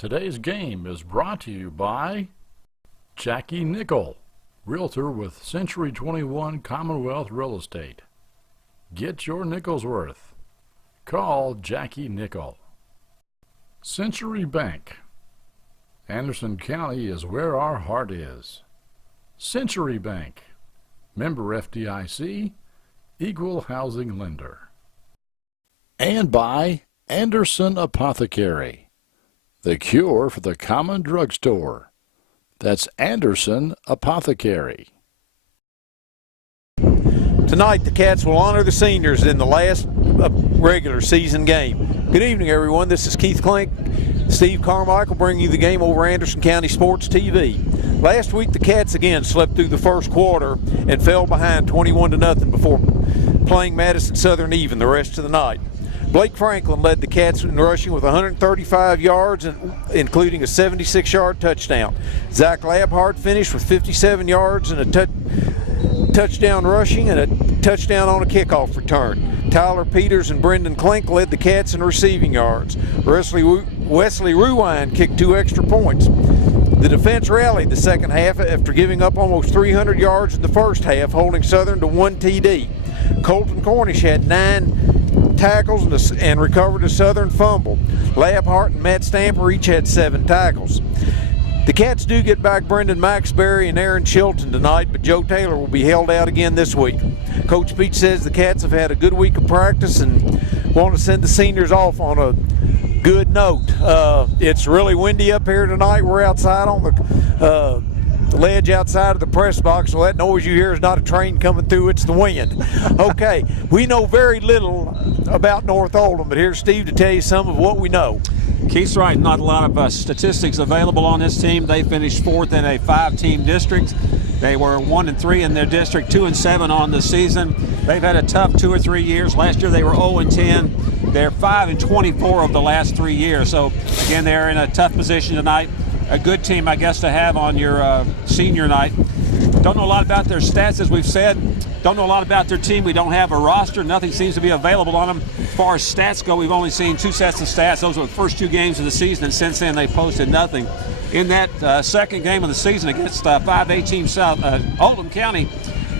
Today's game is brought to you by Jackie Nickel, Realtor with Century 21 Commonwealth Real Estate. Get your nickel's worth. Call Jackie Nickel. Century Bank. Anderson County is where our heart is. Century Bank. Member FDIC, Equal Housing Lender. And by Anderson Apothecary, the cure for the common drugstore. That's Anderson Apothecary. Tonight, the Cats will honor the seniors in the last regular season game. Good evening, everyone. This is Keith Klink, Steve Carmichael, bringing you the game over Anderson County Sports TV. Last week, the Cats again slept through the first quarter and fell behind 21-0 before playing Madison Southern even the rest of the night. Blake Franklin led the Cats in rushing with 135 yards, including a 76-yard touchdown. Zach Labhart finished with 57 yards and a touchdown rushing and a touchdown on a kickoff return. Tyler Peters and Brendan Klink led the Cats in receiving yards. Wesley Ruwine kicked 2 extra points. The defense rallied the second half after giving up almost 300 yards in the first half, holding Southern to 1 TD. Colton Cornish had 9 tackles and recovered a Southern fumble. Labhart and Matt Stamper each had 7 tackles. The Cats do get back Brendan Maxberry and Aaron Chilton tonight, but Joe Taylor will be held out again this week. Coach Peach says the Cats have had a good week of practice and want to send the seniors off on a good note. It's really windy up here tonight. We're outside on the ledge outside of the press box, so that noise you hear is not a train coming through, it's the wind. Okay, we know very little about North Oldham, but here's Steve to tell you some of what we know. Keith's right, not a lot of statistics available on this team. They finished 4th in a 5-team district. They were 1-3 in their district, 2-7 on the season. They've had a tough 2 or 3 years. Last year they were 0-10. They're 5-24 of the last 3 years. So again, they're in a tough position tonight. A good team, I guess, to have on your senior night. Don't know a lot about their stats, as we've said. Don't know a lot about their team. We don't have a roster. Nothing seems to be available on them. As far as stats go, we've only seen 2 sets of stats. Those were the first 2 games of the season, and since then they posted nothing. In that second game of the season against 5A team South Oldham County,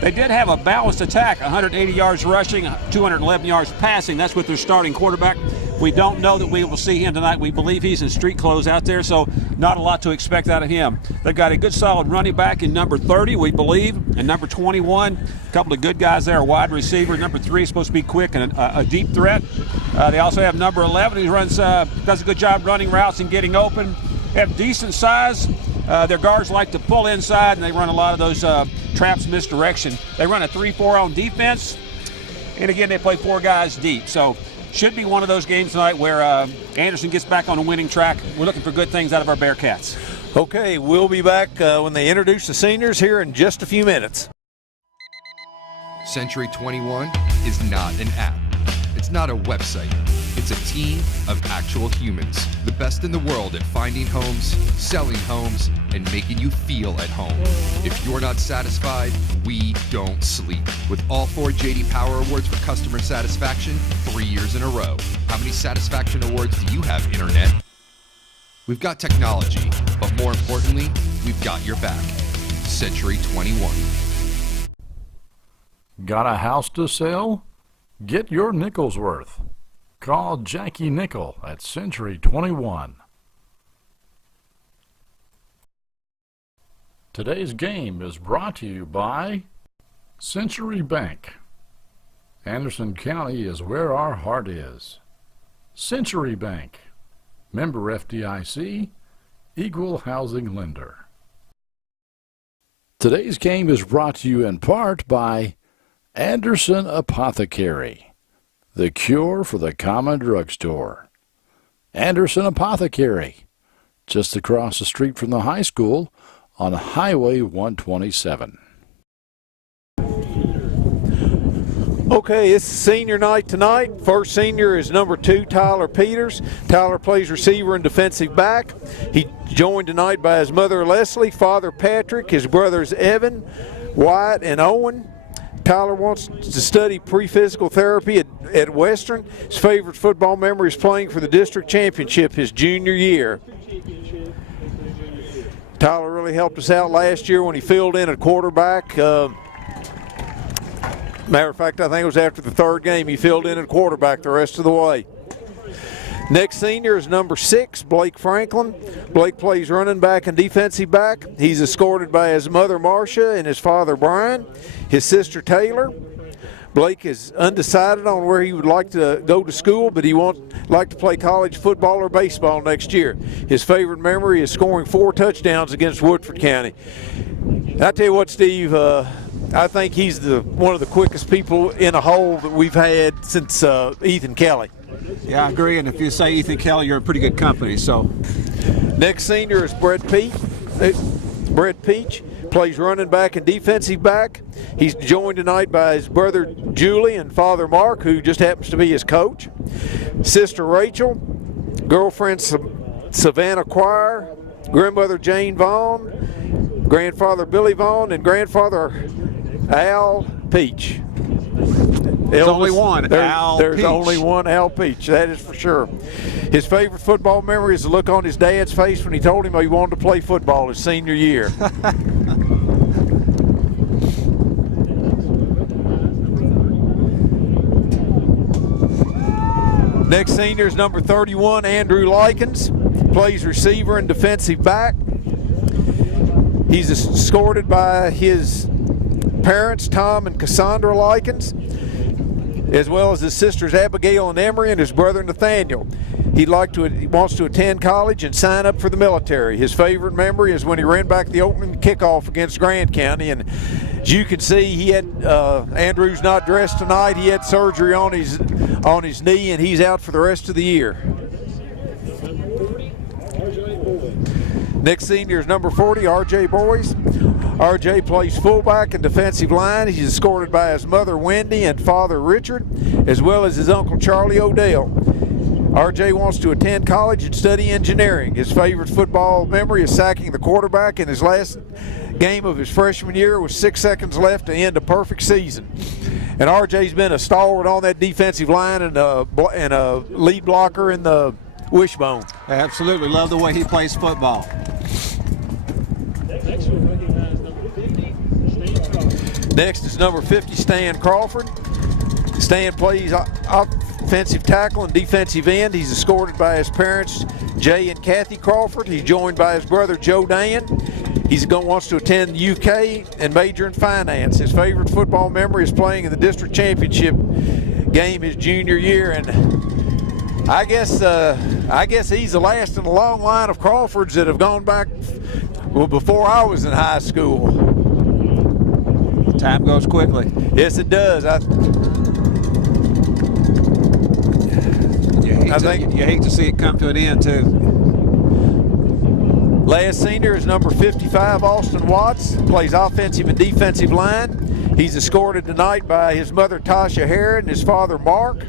they did have a balanced attack, 180 yards rushing, 211 yards passing. That's with their starting quarterback. We don't know that we will see him tonight. We believe he's in street clothes out there, so not a lot to expect out of him. They've got a good solid running back in number 30, we believe, and number 21. A couple of good guys there, a wide receiver. Number 3 is supposed to be quick and a deep threat. They also have number 11. He does a good job running routes and getting open. They have decent size. Their guards like to pull inside, and they run a lot of those traps misdirection. They run a 3-4 on defense, and again, they play 4 guys deep. So should be one of those games tonight where Anderson gets back on a winning track. We're looking for good things out of our Bearcats. Okay, we'll be back when they introduce the seniors here in just a few minutes. Century 21 is not an app. It's not a website. It's a team of actual humans, the best in the world at finding homes, selling homes, and making you feel at home. If you're not satisfied, we don't sleep. With all 4 J.D. Power Awards for customer satisfaction, 3 years in a row. How many satisfaction awards do you have, Internet? We've got technology, but more importantly, we've got your back. Century 21. Got a house to sell? Get your nickel's worth. Call Jackie Nickel at Century 21. Today's game is brought to you by Century Bank. Anderson County is where our heart is. Century Bank. Member FDIC, Equal Housing Lender. Today's game is brought to you in part by Anderson Apothecary, the cure for the common drugstore. Anderson Apothecary, just across the street from the high school on Highway 127. Okay, it's senior night tonight. First senior is number 2, Tyler Peters. Tyler plays receiver and defensive back. He joined tonight by his mother Leslie, father Patrick, his brothers Evan, Wyatt, and Owen. Tyler wants to study pre-physical therapy at Western. His favorite football memory is playing for the district championship his junior year. Tyler really helped us out last year when he filled in at quarterback. Matter of fact, I think it was after the third game he filled in at quarterback the rest of the way. Next senior is number 6, Blake Franklin. Blake plays running back and defensive back. He's escorted by his mother, Marcia, and his father, Brian, his sister, Taylor. Blake is undecided on where he would like to go to school, but he won't like to play college football or baseball next year. His favorite memory is scoring 4 touchdowns against Woodford County. I tell you what, Steve, I think he's one of the quickest people in a hole that we've had since Ethan Kelly. Yeah, I agree. And if you say Ethan Kelly, you're in pretty good company. So, next senior is Brett Peach. Plays running back and defensive back. He's joined tonight by his brother Julie and father Mark, who just happens to be his coach. Sister Rachel, girlfriend Savannah Quire, grandmother Jane Vaughn, grandfather Billy Vaughn, and grandfather Al Peach. There's only one Al Peach. There's only one Al Peach, that is for sure. His favorite football memory is the look on his dad's face when he told him he wanted to play football his senior year. Next senior is number 31, Andrew Likens. Plays receiver and defensive back. He's escorted by his parents, Tom and Cassandra Likens, as well as his sisters Abigail and Emery and his brother Nathaniel. He wants to attend college and sign up for the military. His favorite memory is when he ran back the opening kickoff against Grant County, and as you can see, he had Andrew's not dressed tonight. He had surgery on his knee, and he's out for the rest of the year. Next senior is number 40, R.J. Boys. R.J. plays fullback and defensive line. He's escorted by his mother, Wendy, and father, Richard, as well as his uncle, Charlie Odell. R.J. wants to attend college and study engineering. His favorite football memory is sacking the quarterback in his last game of his freshman year with 6 seconds left to end a perfect season. And R.J.'s been a stalwart on that defensive line and a lead blocker in the wishbone. I absolutely love the way he plays football. Next is number 50, Stan Crawford. Stan plays offensive tackle and defensive end. He's escorted by his parents, Jay and Kathy Crawford. He's joined by his brother, Joe Dan. He wants to attend the UK and major in finance. His favorite football memory is playing in the district championship game his junior year. And I guess he's the last in a long line of Crawfords that have gone back before I was in high school. Time goes quickly. Yes, it does. You hate to see it come to an end, too. Last senior is number 55, Austin Watts. Plays offensive and defensive line. He's escorted tonight by his mother, Tasha Herod, and his father, Mark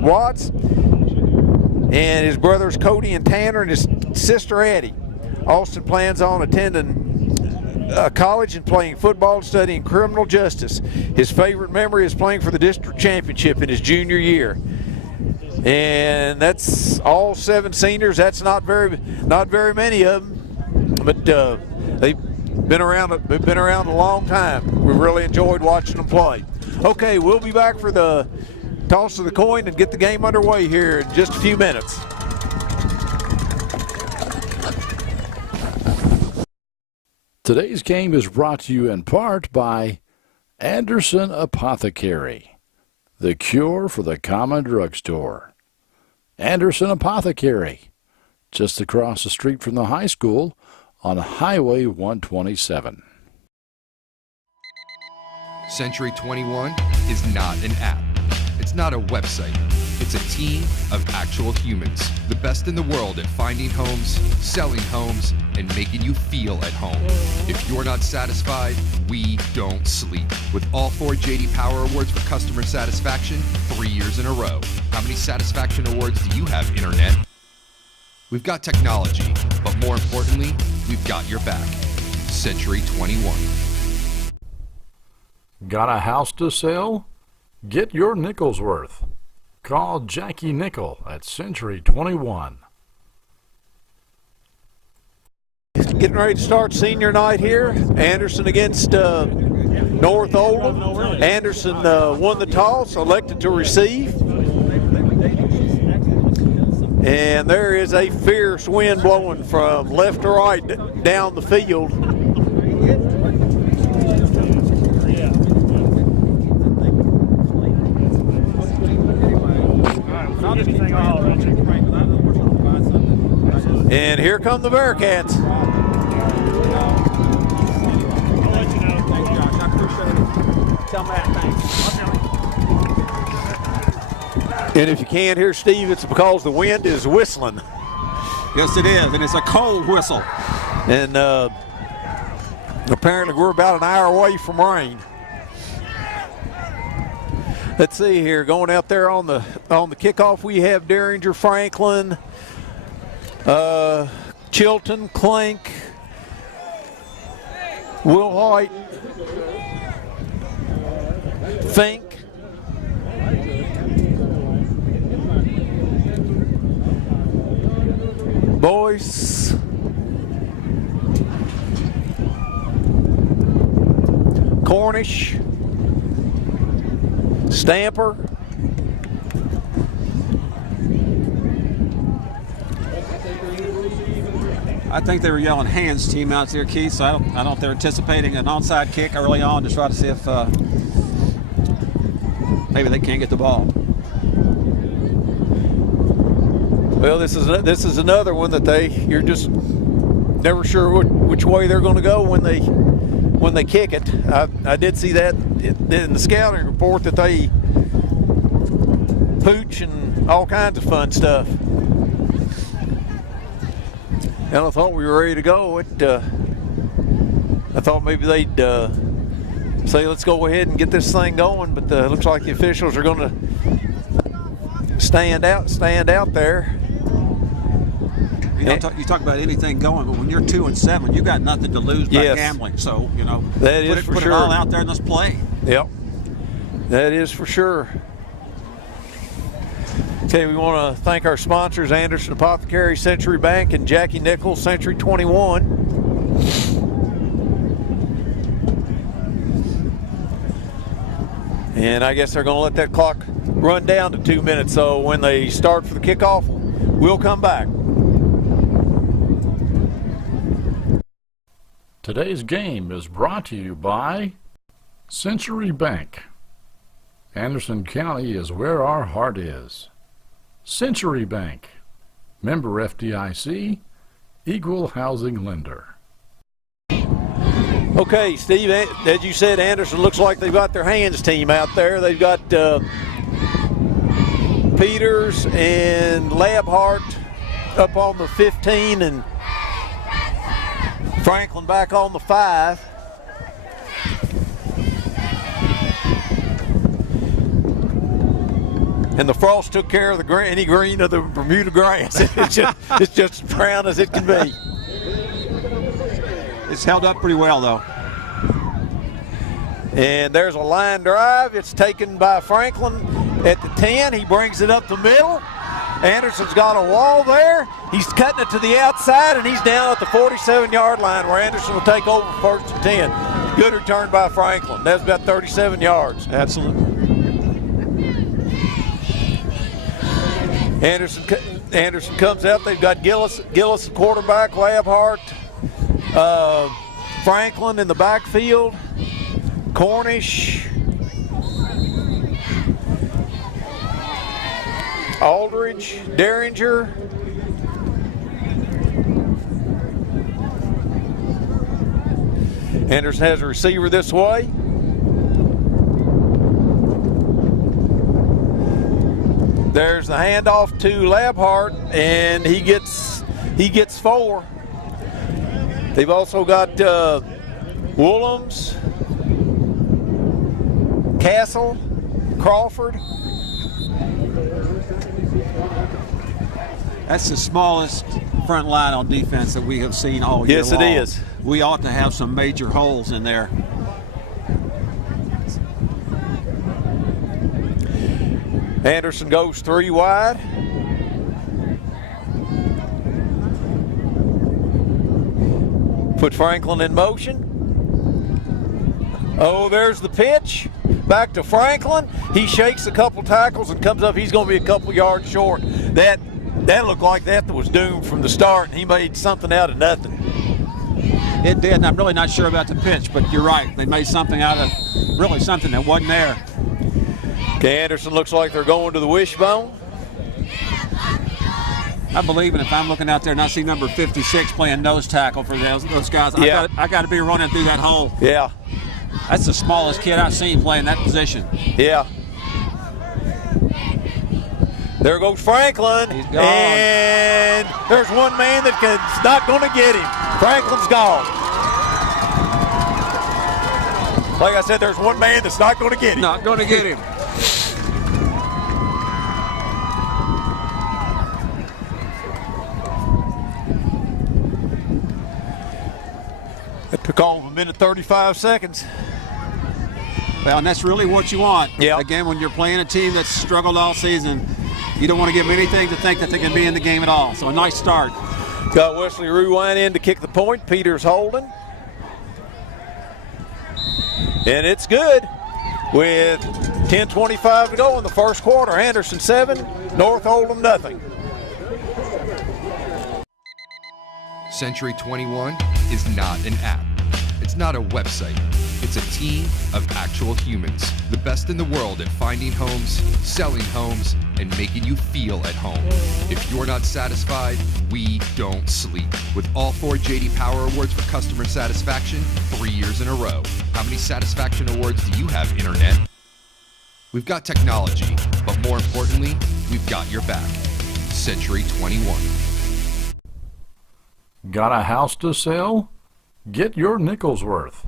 Watts, and his brothers, Cody and Tanner, and his sister, Addie. Austin plans on attending college and playing football and studying criminal justice. His favorite memory is playing for the district championship in his junior year. And that's all 7 seniors. That's not very many of them, but they've been around a long time. We've really enjoyed watching them play. Okay, we'll be back for the toss of the coin and get the game underway here in just a few minutes. Today's game is brought to you in part by Anderson Apothecary, the cure for the common drugstore. Anderson Apothecary, just across the street from the high school on Highway 127. Century 21 is not an app. It's not a website. It's a team of actual humans. The best in the world at finding homes, selling homes, and making you feel at home. If you're not satisfied, we don't sleep. With all 4 J.D. Power Awards for customer satisfaction, 3 years in a row. How many satisfaction awards do you have, Internet? We've got technology, but more importantly, we've got your back. Century 21. Got a house to sell? Get your nickel's worth. Call Jackie Nickel at Century 21. getting ready to start senior night here. Anderson against North Oldham. Anderson won the toss, elected to receive. And there is a fierce wind blowing from left to right down the field. And here come the Bearcats. And if you can't hear Steve, it's because the wind is whistling. Yes, it is, and it's a cold whistle. And apparently we're about an hour away from rain. Let's see here, going out there on the kickoff, we have Derringer, Franklin, Chilton, Clink, Will White, Fink, Boyce, Cornish, Stamper, I think they were yelling hands team out there, Keith, so I don't know if they're anticipating an onside kick early on to try to see if maybe they can't get the ball. Well, this is another one that you're just never sure which way they're going to go when they kick it. I did see that in the scouting report that they pooch and all kinds of fun stuff. And I thought we were ready to go. I thought maybe they'd say, let's go ahead and get this thing going, but it looks like the officials are going to stand out there. You talk about anything going, but when you're 2-7, you got nothing to lose by gambling. So that is for put sure. It all out there and let's play. Yep, that is for sure. Okay, we want to thank our sponsors, Anderson Apothecary, Century Bank, and Jackie Nichols, Century 21. And I guess they're going to let that clock run down to 2 minutes, so when they start for the kickoff, we'll come back. Today's game is brought to you by Century Bank. Anderson County is where our heart is. Century Bank, member FDIC, equal housing lender. Okay, Steve, as you said, Anderson looks like they've got their hands team out there. They've got Peters and Labhart up on the 15 and Franklin back on the 5. And the frost took care of any green of the Bermuda grass. It's just as brown as it can be. It's held up pretty well, though. And there's a line drive. It's taken by Franklin at the 10. He brings it up the middle. Anderson's got a wall there. He's cutting it to the outside, and he's down at the 47-yard line where Anderson will take over first and 10. Good return by Franklin. That's about 37 yards. Absolutely. Anderson comes out. They've got Gillis quarterback, Labhart, Franklin in the backfield, Cornish, Aldridge, Derringer, Anderson has a receiver this way. There's the handoff to Labhart, and he gets 4. They've also got Woolhams, Castle, Crawford. That's the smallest front line on defense that we have seen all year long. Yes, it is. We ought to have some major holes in there. Anderson goes 3 wide. Put Franklin in motion. Oh, there's the pitch. Back to Franklin. He shakes a couple tackles and comes up. He's going to be a couple yards short. That looked like that was doomed from the start, and he made something out of nothing. It did, and I'm really not sure about the pitch, but you're right. They made something out of really something that wasn't there. Okay, Anderson looks like they're going to the wishbone. I believe it. If I'm looking out there and I see number 56 playing nose tackle for those guys, Yeah. I got to be running through that hole. Yeah. That's the smallest kid I've seen playing that position. Yeah. There goes Franklin. He's gone. And there's one man that's not going to get him. Franklin's gone. Like I said, there's one man that's not going to get him. Not going to get him. It took on 1:35 seconds. Well, and that's really what you want. Yeah. Again, when you're playing a team that's struggled all season, you don't want to give them anything to think that they can be in the game at all. So a nice start. Got Wesley Ruwine in to kick the point. Peters holding. And it's good with 10:25 to go in the first quarter. Anderson 7, North Oldham nothing. Century 21 is not an app. It's not a website. It's a team of actual humans. The best in the world at finding homes, selling homes, and making you feel at home. If you're not satisfied, we don't sleep. With all 4 J.D. Power Awards for customer satisfaction 3 years in a row. How many satisfaction awards do you have, Internet? We've got technology, but more importantly, we've got your back. Century 21. Got a house to sell? Get your nickel's worth.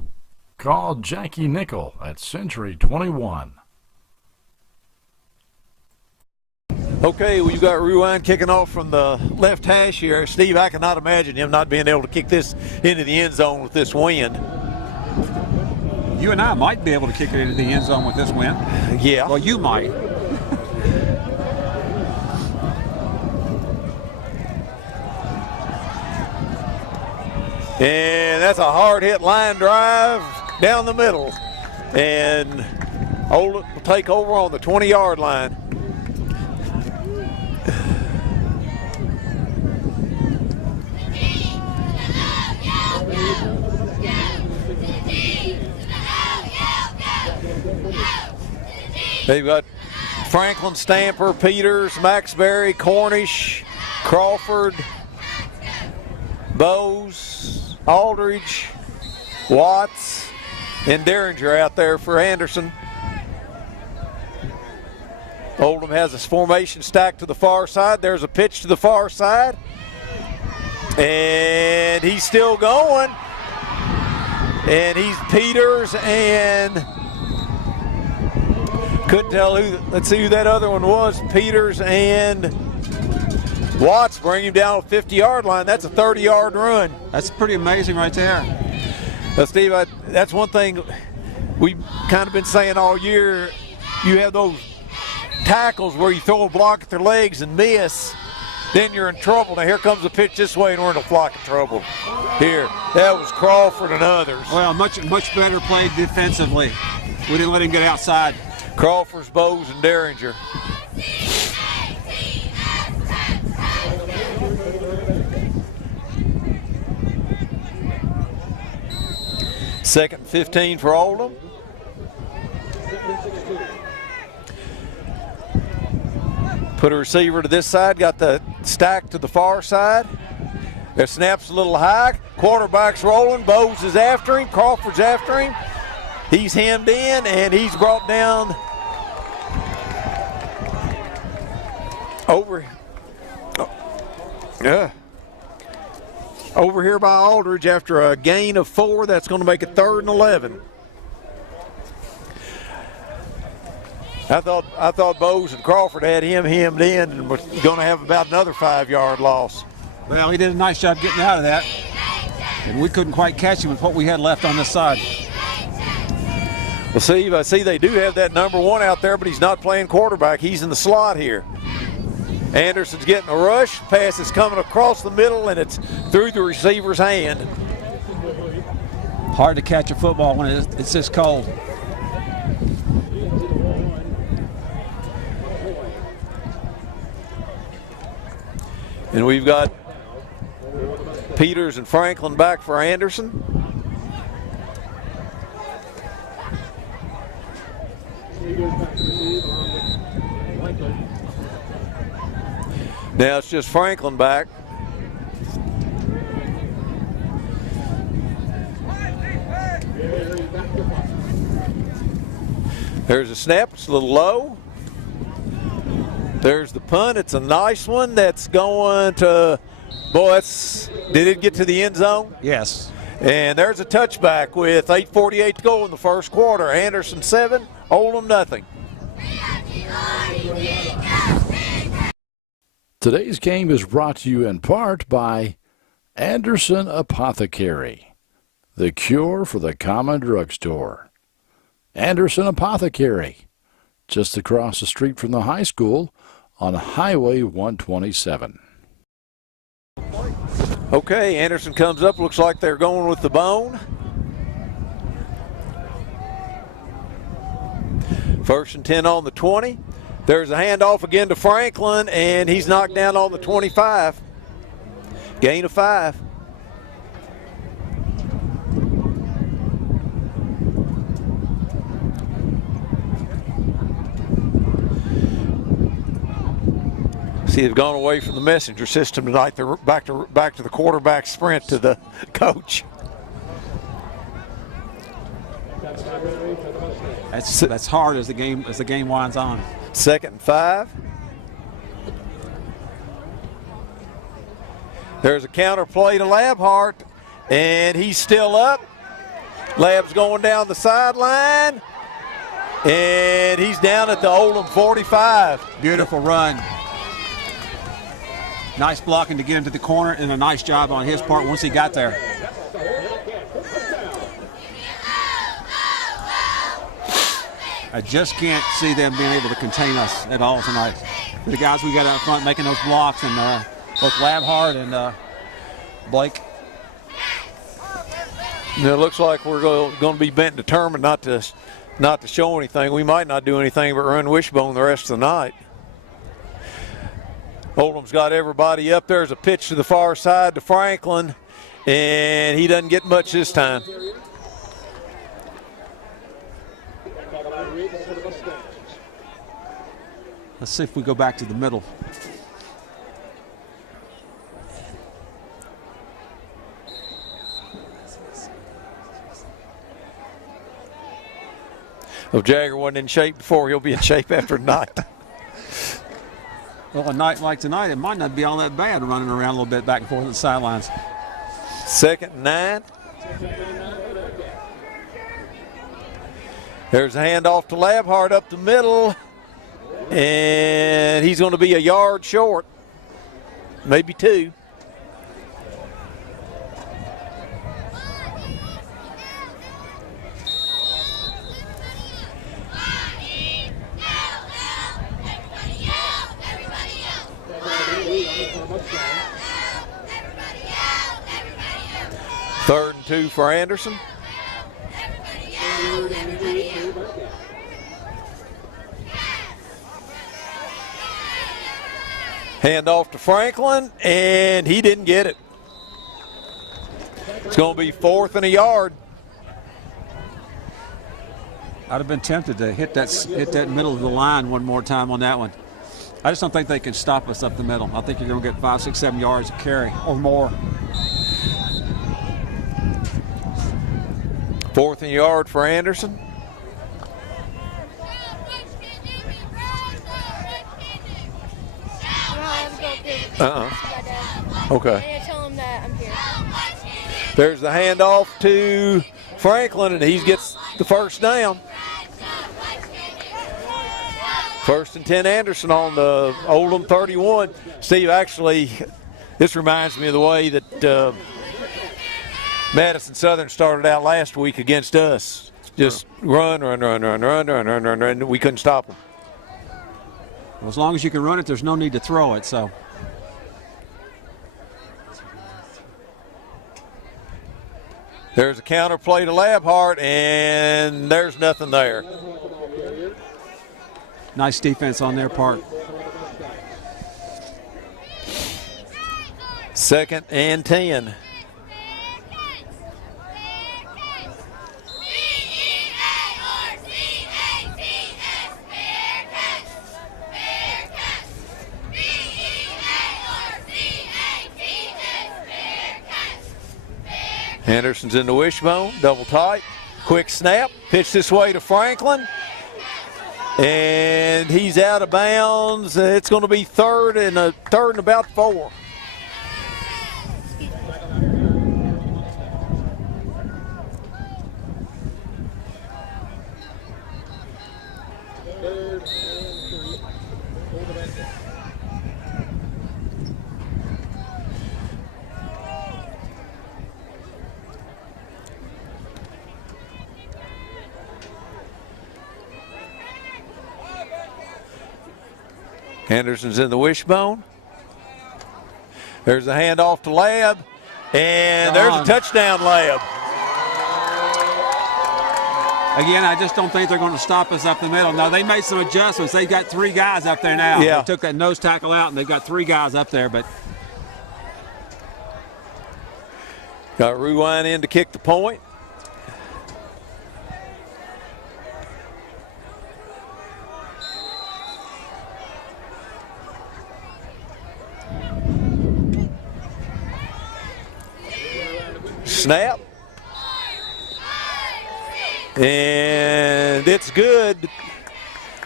Call Jackie Nickel at Century 21. Okay, well, you got Ruwine kicking off from the left hash here. Steve, I cannot imagine him not being able to kick this into the end zone with this wind. You and I might be able to kick it into the end zone with this win. Yeah. Well, you might. And that's a hard hit line drive down the middle. And Oldham will take over on the 20-yard line. They've got Franklin, Stamper, Peters, Maxberry, Cornish, Crawford, Bowes, Aldridge, Watts, and Derringer out there for Anderson. Oldham has his formation stacked to the far side. There's a pitch to the far side. And he's still going. And he's Peters and couldn't tell who, let's see who that other one was. Peters and Watts bring him down the 50-yard line. That's a 30-yard run. That's pretty amazing right there. Well, Steve, that's one thing we've kind of been saying all year. You have those tackles where you throw a block at their legs and miss, then you're in trouble. Now here comes a pitch this way and we're in a flock of trouble. Here, that was Crawford and others. Well, much better played defensively. We didn't let him get outside. Crawford's, Bowes, and Derringer. Second and 15 for Oldham. Put a receiver to this side, got the stack to the far side. Their snap's a little high. Quarterback's rolling. Bowes is after him. Crawford's after him. He's hemmed in and he's brought down over here by Aldridge after a gain of 4. That's going to make it 3rd and 11. I thought Bowes and Crawford had him hemmed in and was going to have about another 5-yard loss. Well, he did a nice job getting out of that. And we couldn't quite catch him with what we had left on this side. Well, Steve, I see they do have that number 1 out there, but he's not playing quarterback. He's in the slot here. Anderson's getting a rush. Pass is coming across the middle, and it's through the receiver's hand. Hard to catch a football when it's this cold. And we've got Peters and Franklin back for Anderson. Now it's just Franklin back. There's a snap, it's a little low. There's the punt, it's a nice one that's going to, boy, did it get to the end zone? Yes. And there's a touchback with 8:48 to go in the first quarter. Anderson 7, Oldham nothing. Today's game is brought to you in part by Anderson Apothecary, the cure for the common drugstore. Anderson Apothecary, just across the street from the high school on Highway 127. Okay, Anderson comes up. Looks like they're going with the bone. First and 10 on the 20. There's a handoff again to Franklin, and he's knocked down on the 25. Gain of 5. See, they've gone away from the messenger system tonight. They're back to the quarterback sprint to the coach. That's hard as the game winds on. Second and 5. There's a counter play to Labhart, and he's still up. Lab's going down the sideline, and he's down at the Oldham 45. Beautiful run. Nice blocking to get into the corner, and a nice job on his part once he got there. I just can't see them being able to contain us at all tonight. The guys we got out front making those blocks, and both Labhart and Blake. It looks like we're going to be bent and determined not to show anything. We might not do anything but run wishbone the rest of the night. Oldham's got everybody up. There's a pitch to the far side to Franklin, and he doesn't get much this time. Let's see if we go back to the middle. If Jagger wasn't in shape before, he'll be in shape after tonight. Well, a night like tonight, it might not be all that bad running around a little bit back and forth at the sidelines. Second and 9. There's a handoff to Labhart up the middle, and he's going to be a yard short, maybe 2. Third and 2 for Anderson. Hand off to Franklin, and he didn't get it. It's going to be 4th and a yard. I'd have been tempted to hit that middle of the line one more time on that one. I just don't think they can stop us up the middle. I think you're going to get 5, 6, 7 yards of carry or more. 4th and yard for Anderson. Okay. Tell him that I'm here. There's the handoff to Franklin, and he gets the first down. 1st and 10 Anderson on the Oldham 31. Steve, actually, this reminds me of the way that Madison Southern started out last week against us. Just run. We couldn't stop them. Well, as long as you can run it, there's no need to throw it. So. There's a counter play to Labhart, and there's nothing there. Nice defense on their part. 2nd and 10. Anderson's in the wishbone, double tight, quick snap, pitch this way to Franklin, and he's out of bounds. It's going to be third and about 4. Anderson's in the wishbone. There's a handoff to Lab, and there's a touchdown, Lab. Again, I just don't think they're going to stop us up the middle. No, they made some adjustments. They've got 3 guys up there now. Yeah. They took that nose tackle out, and they've got 3 guys up there. But got Rewind in to kick the point. Snap. And it's good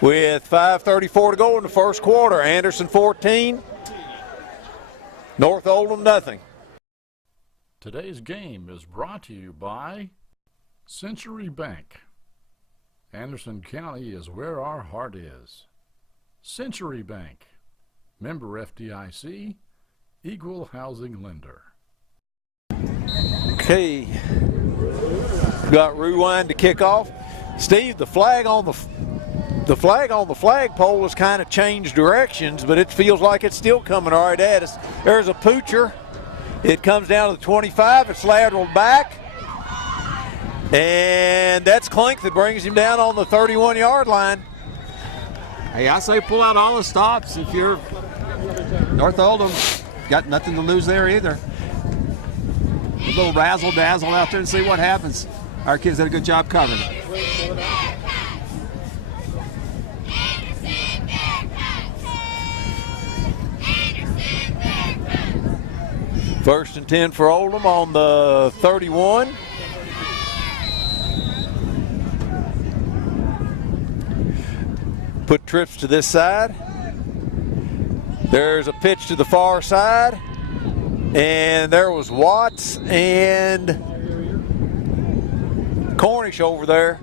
with 5:34 to go in the first quarter. Anderson 14, North Oldham nothing. Today's game is brought to you by Century Bank. Anderson County is where our heart is. Century Bank, member FDIC, equal housing lender. Okay, got Rewind to kick off. Steve, the flag on the flagpole has kind of changed directions, but it feels like it's still coming right at us. There's a poocher. It comes down to the 25. It's lateraled back, and that's Klink that brings him down on the 31-yard line. hey, I say pull out all the stops if you're North Oldham. Got nothing to lose there either. A little razzle-dazzle out there and see what happens. Our kids did a good job covering it. First and 10 for Oldham on the 31. Put trips to this side. There's a pitch to the far side. And there was Watts and Cornish over there.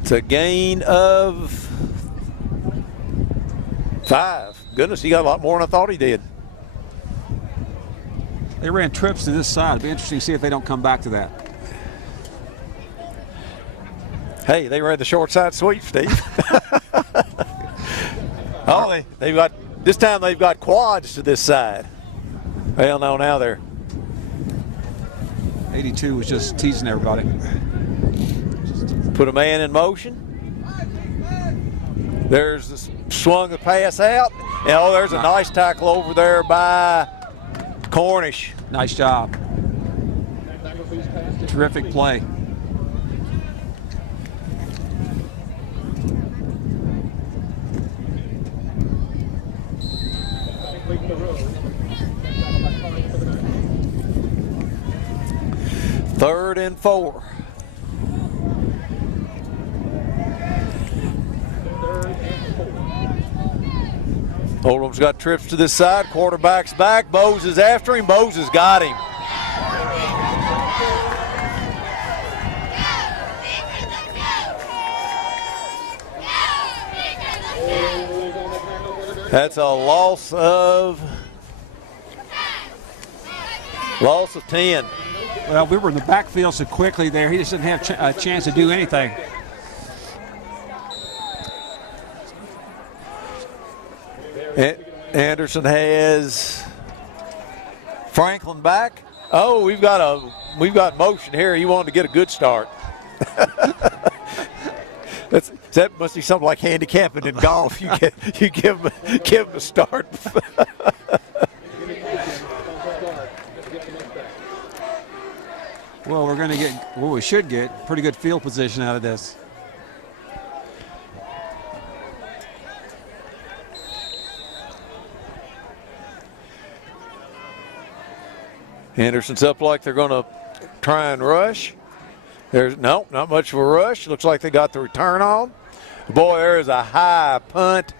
It's a gain of 5. Goodness, he got a lot more than I thought he did. They ran trips to this side. It'd be interesting to see if they don't come back to that. Hey, they ran the short side sweep, Steve. Oh, they've got, this time they've got quads to this side. Well, no, now they're. 82 was just teasing everybody. Put a man in motion. There's the swung the pass out. And, oh, there's a nice tackle over there by Cornish. Nice job. Terrific play. Third and 4. Oldham's got trips to this side. Quarterback's back. Bose is after him. Bose has got him. That's a loss of 10. Well, we were in the backfield so quickly there. He just didn't have a chance to do anything. Anderson has Franklin back. Oh, we've got motion here. He wanted to get a good start. That must be something like handicapping in golf. You give him a start. Well, we should get pretty good field position out of this. Anderson's up like they're going to try and rush. There's not much of a rush. Looks like they got the return on. Boy, there is a high punt.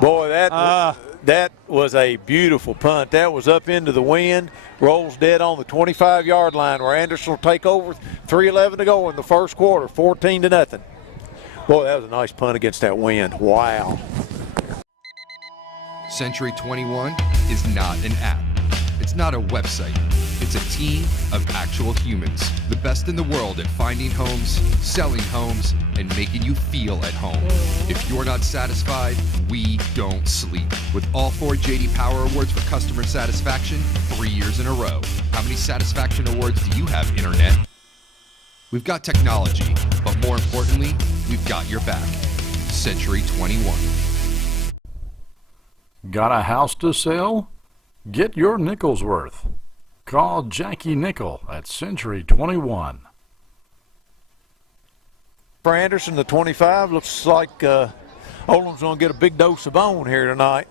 Boy, that was a beautiful punt. That was up into the wind, rolls dead on the 25-yard line where Anderson will take over. 3:11 to go in the first quarter, 14-0. Boy, that was a nice punt against that wind. Wow. Century 21 is not an app. It's not a website. It's a team of actual humans. The best in the world at finding homes, selling homes, and making you feel at home. If you're not satisfied, we don't sleep. With all 4 J.D. Power Awards for customer satisfaction 3 years in a row. How many satisfaction awards do you have, Internet? We've got technology, but more importantly, we've got your back. Century 21. Got a house to sell? Get your nickel's worth. Call Jackie Nickel at Century 21. For Anderson, the 25, looks like Oldham's going to get a big dose of bone here tonight.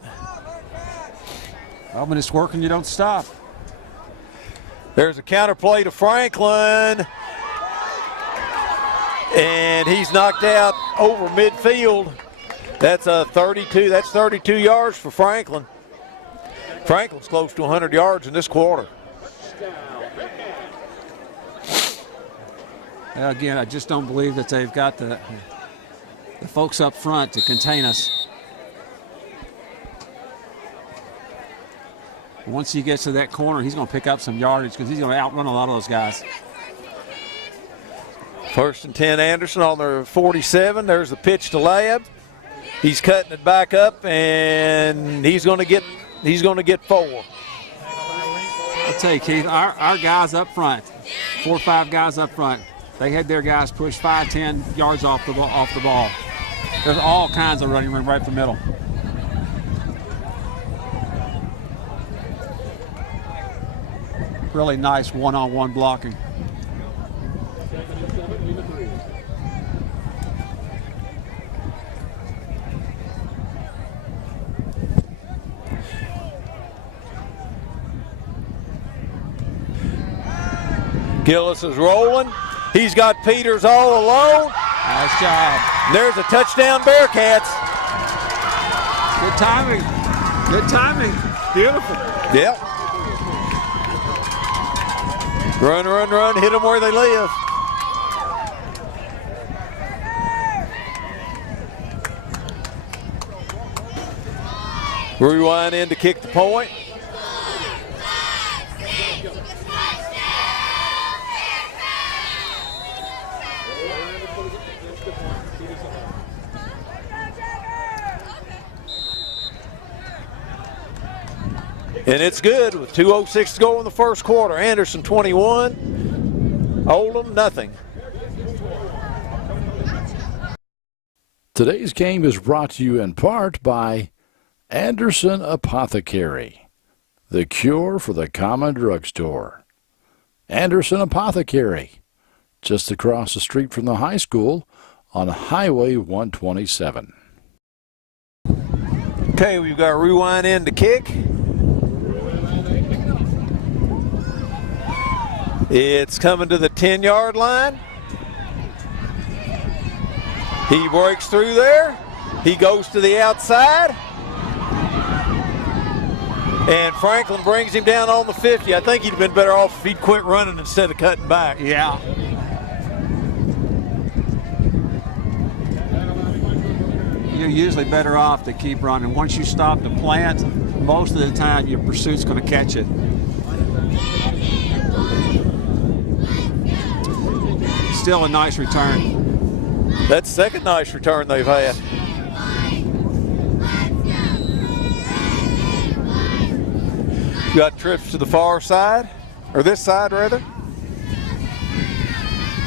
Well, when it's working, you don't stop. There's a counter play to Franklin. And he's knocked out over midfield. That's a 32. That's 32 yards for Franklin. Franklin's close to 100 yards in this quarter. Again, I just don't believe that they've got the folks up front to contain us. Once he gets to that corner, he's going to pick up some yardage because he's going to outrun a lot of those guys. 1st and 10, Anderson on their 47. There's the pitch to Lab. He's cutting it back up, and he's going to get 4. I'll tell you, Keith, our guys up front, 4 or 5 guys up front, they had their guys push 5, 10 yards off the ball. There's all kinds of running room right in the middle. Really nice one-on-one blocking. Gillis is rolling. He's got Peters all alone. Nice job. There's a touchdown, Bearcats. Good timing. Good timing. Beautiful. Yep. Run, run, run. Hit them where they live. Rewind in to kick the point. And it's good with 2:06 to go in the first quarter. Anderson 21, Oldham nothing. Today's game is brought to you in part by Anderson Apothecary, the cure for the common drugstore. Anderson Apothecary, just across the street from the high school on Highway 127. Okay, we've got rewind in to kick. It's coming to the 10-yard line. He breaks through there. He goes to the outside. And Franklin brings him down on the 50. I think he'd have been better off if he'd quit running instead of cutting back. Yeah. You're usually better off to keep running. Once you stop to plant, most of the time your pursuit's going to catch it. Still a nice return. That's the second nice return they've had. trips to the far side, or this side rather.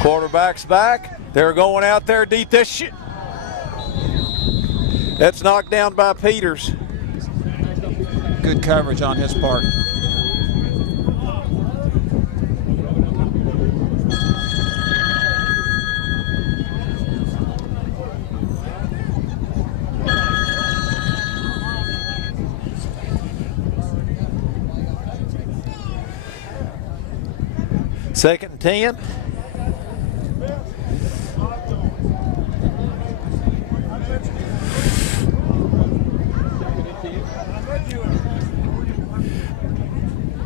Quarterback's back. They're going out there deep. That's knocked down by Peters. Good coverage on his part. Second and 10.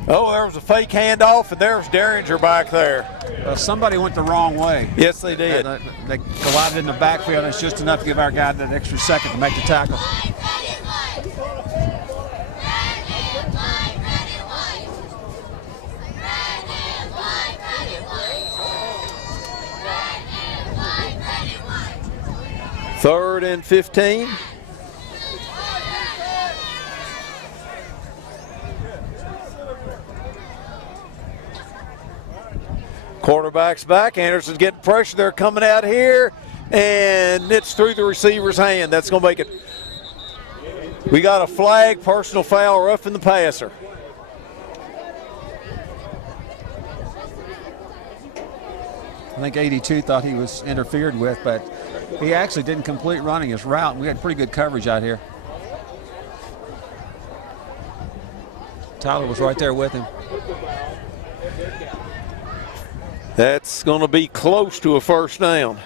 Oh, there was a fake handoff, and there's Derringer back there. Somebody went the wrong way. Yes, they did. They collided in the backfield. It's just enough to give our guy that extra second to make the tackle. Third and 15. Quarterback's back. Anderson's getting pressure. They're coming out here, and it's through the receiver's hand. That's going to make it. We got a flag, personal foul, roughing the passer. I think 82 thought he was interfered with, but he actually didn't complete running his route, and we had pretty good coverage out here. Tyler was right there with him. That's going to be close to a first down.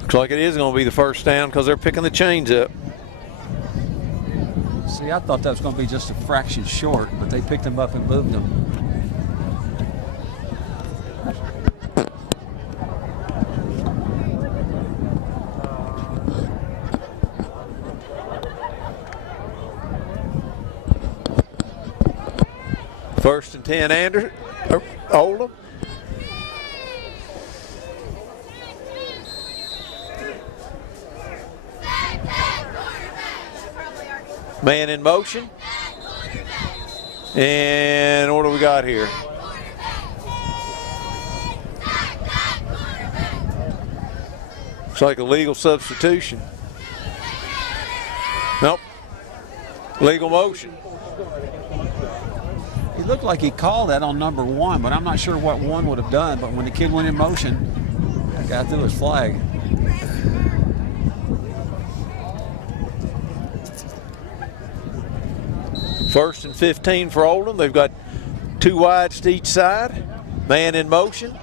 Looks like it is going to be the first down because they're picking the chains up. See, I thought that was going to be just a fraction short, but they picked him up and moved him. First and 10, Anderson, Oldham. Man in motion. And what do we got here? Looks like a legal substitution. Nope. Legal motion. He looked like he called that on number 1, but I'm not sure what 1 would have done. But when the kid went in motion, that guy threw his flag. First and 15 for Oldham. They've got 2 wides to each side. Man in motion.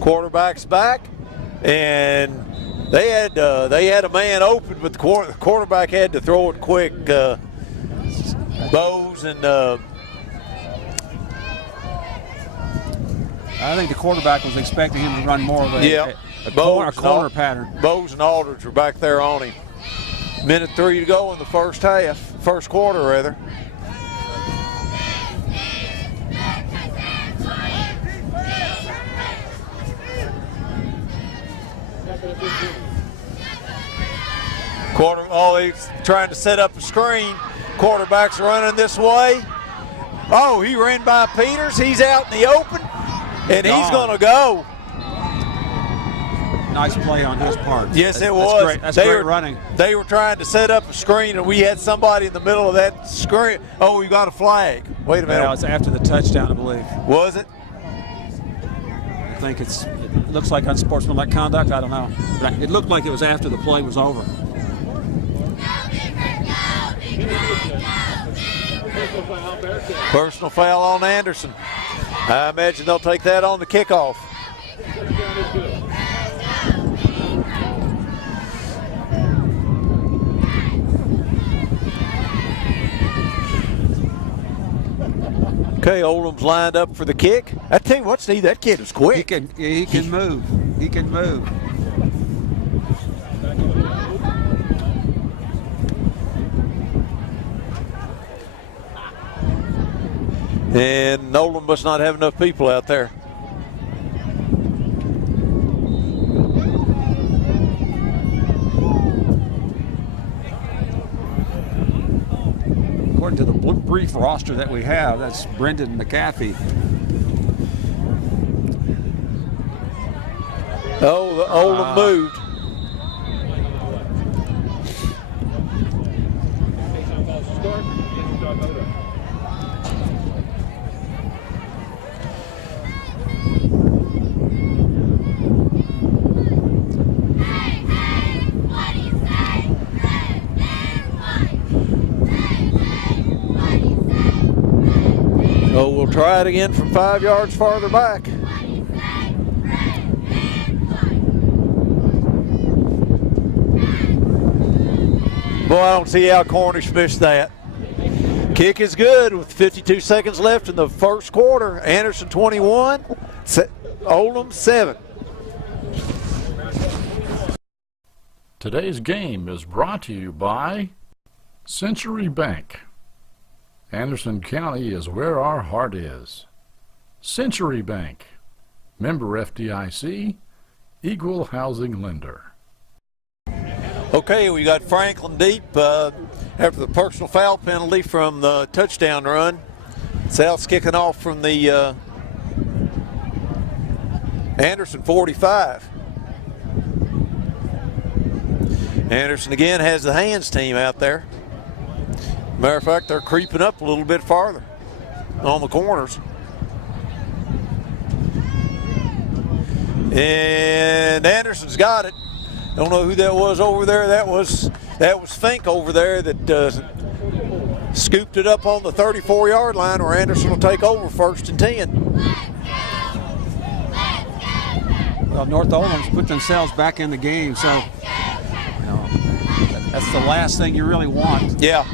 Quarterback's back, and they had a man open, but the quarterback had to throw it quick. Bowes and I think the quarterback was expecting him to run more of a corner pattern. Bowes and Aldridge were back there on him. Minute 3 to go in the first quarter rather. He's trying to set up a screen. Quarterback's running this way. Oh, he ran by Peters. He's out in the open, and he's going to go. Nice play on his part. Yes, it was. That's great running. They were trying to set up a screen, and we had somebody in the middle of that screen. Oh, we got a flag. Wait a minute. Yeah, it's after the touchdown, I believe. Was it? I think it looks like unsportsmanlike conduct. I don't know. But it looked like it was after the play was over. Personal foul on Anderson. I imagine they'll take that on the kickoff. Okay, Oldham's lined up for the kick. I tell you what, Steve, that kid is quick. He can move. He can move. And Oldham must not have enough people out there. according to the brief roster that we have. That's Brendan McAfee. Oh, the Oldham moved. Oh, we'll try it again from 5 yards farther back. Boy, I don't see how Cornish missed that. Kick is good with 52 seconds left in the first quarter. Anderson 21, Oldham 7. Today's game is brought to you by Century Bank. Anderson County is where our heart is. Century Bank, member FDIC, equal housing lender. Okay, we got Franklin deep after the personal foul penalty from the touchdown run. South's kicking off from the Anderson 45. Anderson again has the hands team out there. Matter of fact, they're creeping up a little bit farther on the corners. And Anderson's got it. Don't know who that was over there. That was Fink over there that scooped it up on the 34-yard line where Anderson will take over 1st and 10. Well, North Oldham's put themselves back in the game, so you know, that's the last thing you really want. Yeah.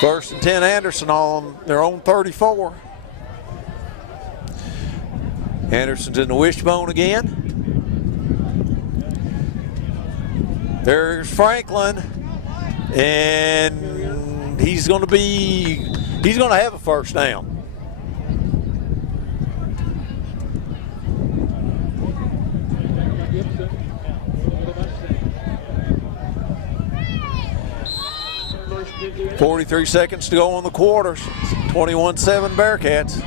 First and 10 Anderson on their own 34. Anderson's in the wishbone again. There's Franklin, and he's going to have a first down. .43 seconds to go on the quarters. 21-7 Bearcats.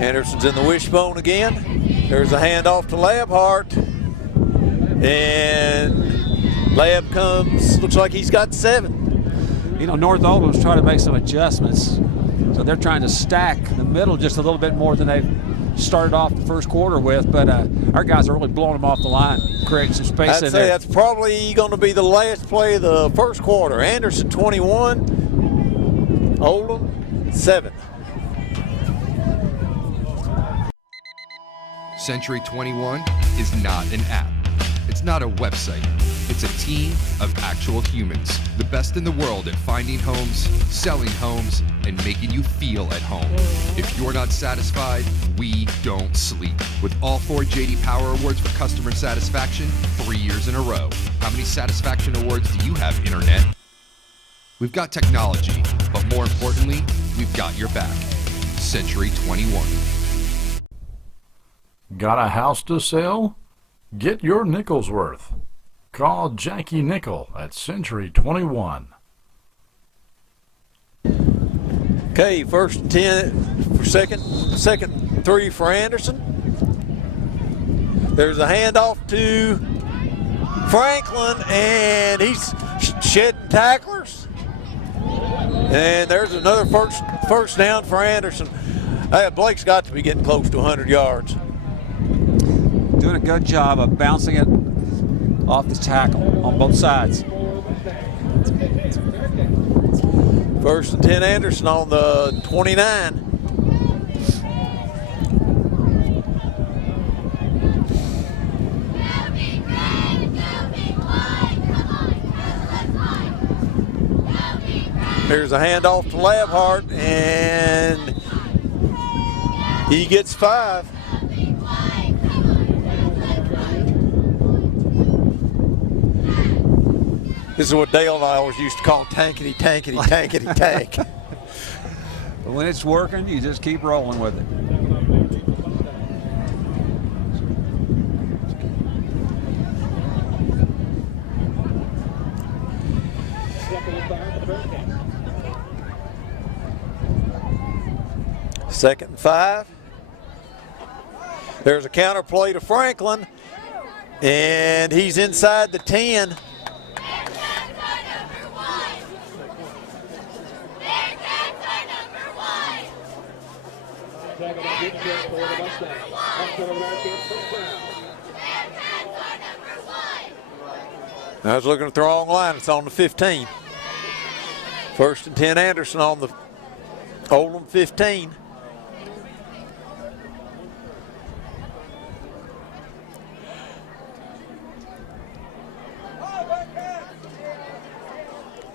Anderson's in the wishbone again. There's a handoff to Labhart. And Lab comes, looks like he's got 7. You know, North Oldham's trying to make some adjustments. So they're trying to stack the middle just a little bit more than they've started off the first quarter with. But our guys are really blowing them off the line, creating some space in there. I'd say that's probably going to be the last play of the first quarter. Anderson 21, Oldham 7. Century 21 is not an app. It's not a website. It's a team of actual humans. The best in the world at finding homes, selling homes, and making you feel at home. If you're not satisfied, we don't sleep. With all 4 JD Power Awards for customer satisfaction, 3 years in a row. How many satisfaction awards do you have, Internet? We've got technology, but more importantly, we've got your back. Century 21. Got a house to sell? Get your nickel's worth. Call Jackie Nickel at Century 21. Okay, 1st and 10 for second 3 for Anderson. There's a handoff to Franklin, and he's shedding tacklers. And there's another first down for Anderson. Blake's got to be getting close to 100 yards. Doing a good job of bouncing it off the tackle on both sides. 1st and 10 Anderson on the 29. There's a handoff to Labhart, and he gets 5. This is what Dale and I always used to call tankety, tankety, tankety, tank. But when it's working, you just keep rolling with it. Second and 5. There's a counter play to Franklin, and he's inside the 10. I was looking at the wrong line. It's on the 15. First and 10 Anderson on the Oldham 15.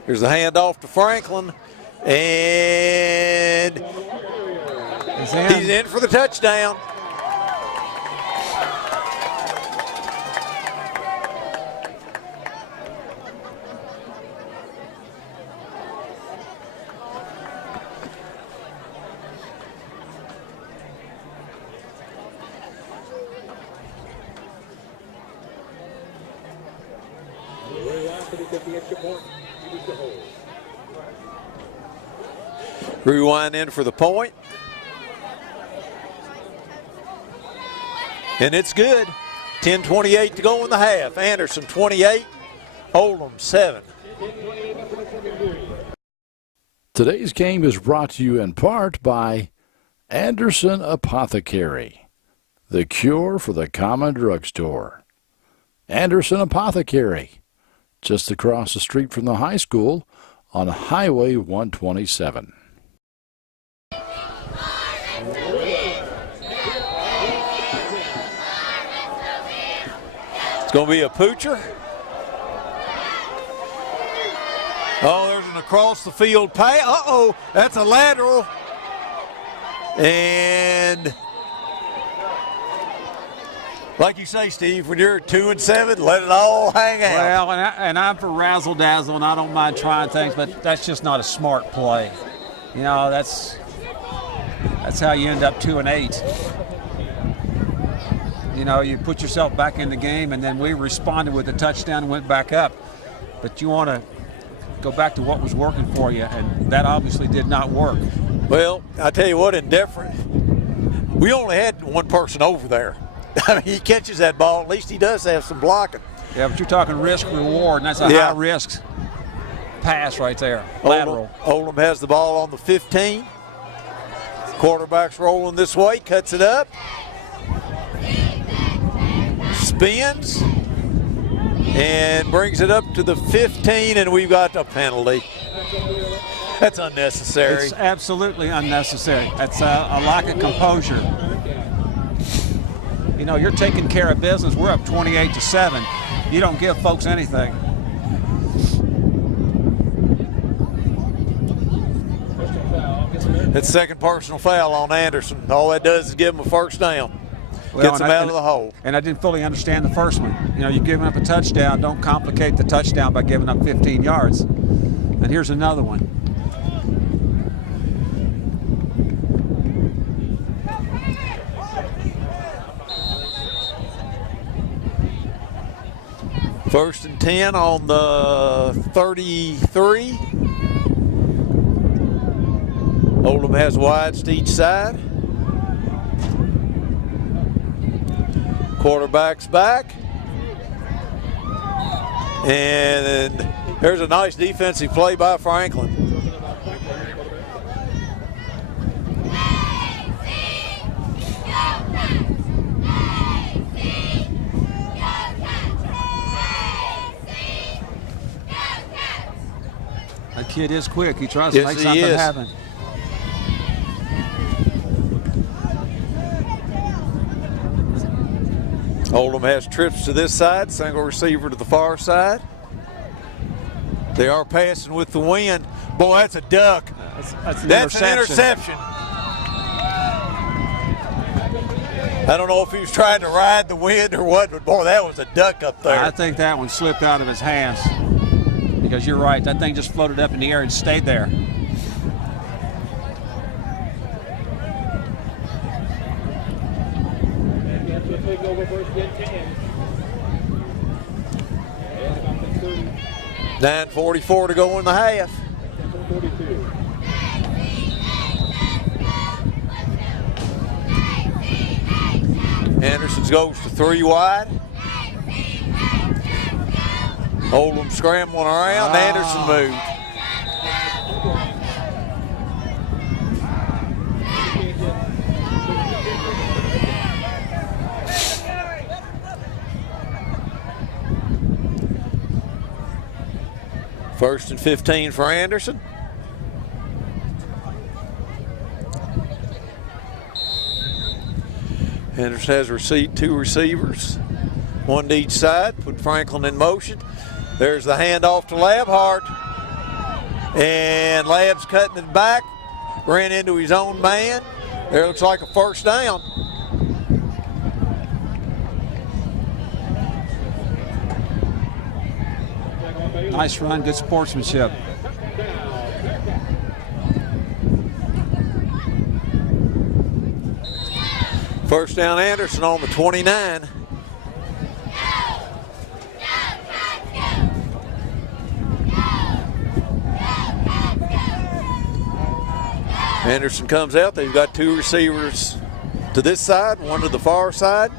Here's the handoff to Franklin, and he's in for the touchdown. Rewind in for the point. And it's good. 10:28 to go in the half. Anderson 28, Oldham 7. Today's game is brought to you in part by Anderson Apothecary, the cure for the common drugstore. Anderson Apothecary, just across the street from the high school on Highway 127. It's going to be a poocher. Oh, there's an across the field pass. Uh-oh, that's a lateral. And like you say, Steve, when you're 2 and 7, let it all hang out. Well, and I'm for razzle dazzle, and I don't mind trying things, but that's just not a smart play. You know, that's how you end up 2 and 8. You know, you put yourself back in the game, and then we responded with a touchdown and went back up. But you want to go back to what was working for you, and that obviously did not work. Well, I tell you what, in deference, we only had one person over there. I mean, he catches that ball. At least he does have some blocking. Yeah, but you're talking risk-reward, and that's a high-risk pass right there, lateral. Oldham has the ball on the 15. Quarterback's rolling this way, cuts it up. Spins and brings it up to the 15, and we've got a penalty. That's unnecessary. It's absolutely unnecessary. That's a lack of composure. You know, you're taking care of business. We're up 28-7. You don't give folks anything. It's second personal foul on Anderson. All that does is give him a first down. Gets him out of the hole. And I didn't fully understand the first one. You know, you're giving up a touchdown. Don't complicate the touchdown by giving up 15 yards. And here's another one. First and 10 on the 33. Oldham has wides to each side. Quarterback's back. And there's a nice defensive play by Franklin. That kid is quick. He tries to make something happen. Oldham has trips to this side, single receiver to the far side. They are passing with the wind. Boy, that's a duck. That's an interception. I don't know if he was trying to ride the wind or what, but boy, that was a duck up there. I think that one slipped out of his hands. because you're right, that thing just floated up in the air and stayed there. $9:44 to go in the half. Anderson's goes to 3 wide. Oldham scrambling around. Anderson moved. First and 15 for Anderson. Anderson has two receivers, one to each side. Put Franklin in motion. There's the handoff to Labhart. And Lab's cutting it back. Ran into his own man. There looks like a first down. Nice run, good sportsmanship. First down Anderson on the 29. Anderson comes out. They've got two receivers to this side, one to the far side.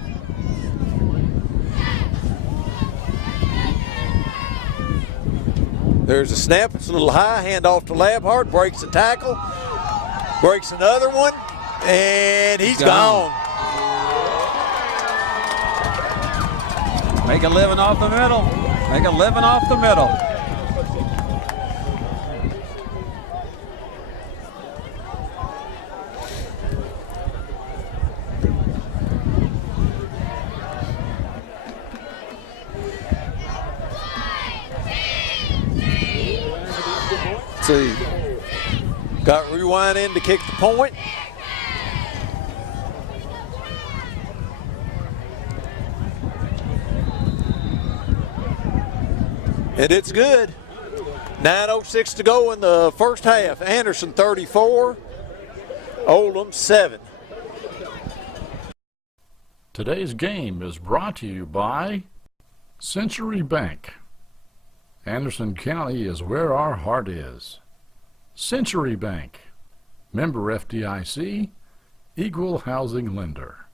There's a snap. It's a little high. Hand off to Labhart. Breaks the tackle. Breaks another one. And he's gone. Make a living off the middle. Make a living off the middle. See, got rewind in to kick the point. And it's good. 9:06 to go in the first half. Anderson 34, Oldham 7. Today's game is brought to you by Century Bank. Anderson County is where our heart is. Century Bank, member FDIC, equal housing lender.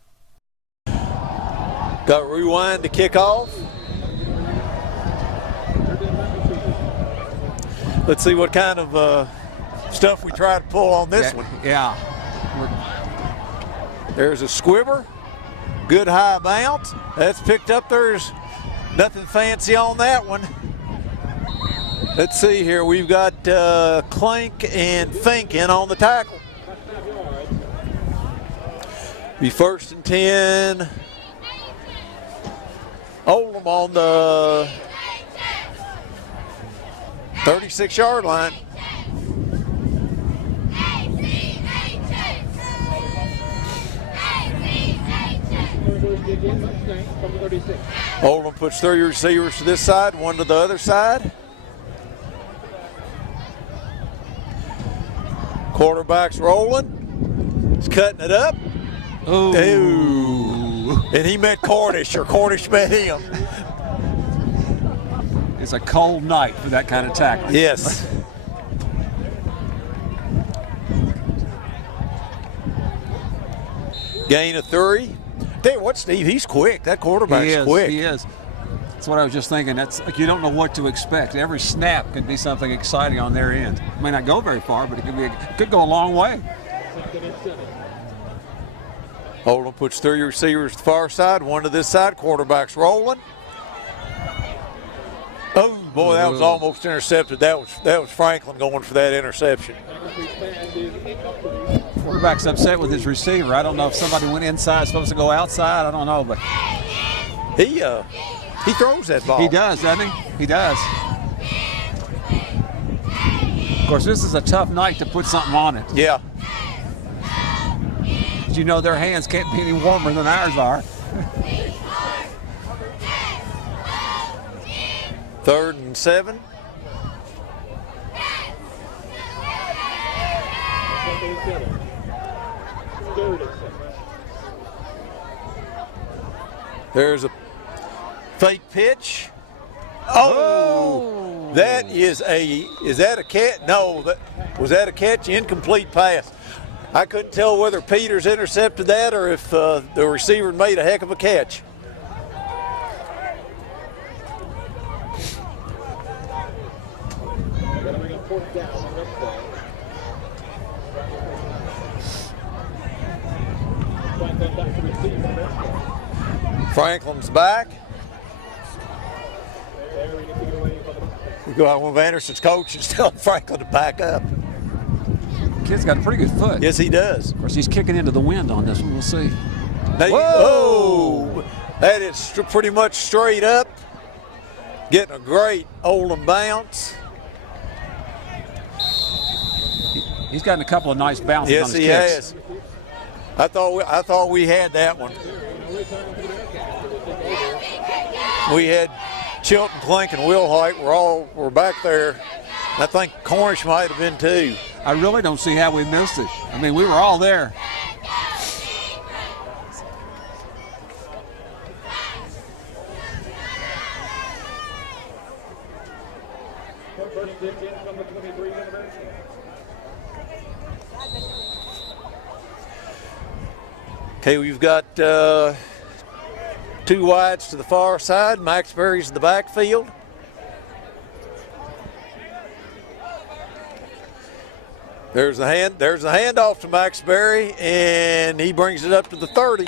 Got rewind to kick off. Let's see what kind of stuff we try to pull on this one. Yeah. There's a squibber. Good high bounce. That's picked up. There's nothing fancy on that one. Let's see here. We've got Clink and Fink in on the tackle. Be first and 10. Oldham on the 36-yard line. Oldham puts 3 receivers to this side, one to the other side. Quarterback's rolling. He's cutting it up. Ooh. Ooh. And he met Cornish, or Cornish met him. It's a cold night for that kind of tackle. Yes. Gain of 3. Tell you what, Steve, he's quick. That quarterback's quick. He is. That's what I was just thinking. That's like, you don't know what to expect. Every snap could be something exciting on their end. It may not go very far, but it could go a long way. Oldham puts 3 receivers to the far side, one to this side. Quarterback's rolling. Oh boy, that was almost intercepted. That was Franklin going for that interception. Quarterback's upset with his receiver. I don't know if somebody went inside, supposed to go outside. I don't know, but he throws that ball. He does, doesn't he? He does. Of course, this is a tough night to put something on it. Yeah. You know their hands can't be any warmer than ours are. 3rd and 7. There's a fake pitch. Oh, that is that a catch? No, was that a catch? Incomplete pass. I couldn't tell whether Peters intercepted that or if the receiver made a heck of a catch. Franklin's back. We go out with Anderson's coach and tell Franklin to back up. Kid's got a pretty good foot. Yes, he does. Of course, he's kicking into the wind on this one. We'll see. Whoa! That is pretty much straight up. Getting a great Oldham bounce. He's gotten a couple of nice bounces yes, on his he kicks. has. I thought we had that one. We had Chilton, Clink, and Wilhite were back there. I think Cornish might have been too. I really don't see how we missed it. I mean, we were all there. Okay, we've got two wides to the far side. Max Berry's in the backfield. There's the handoff to Max Berry, and he brings it up to the 30.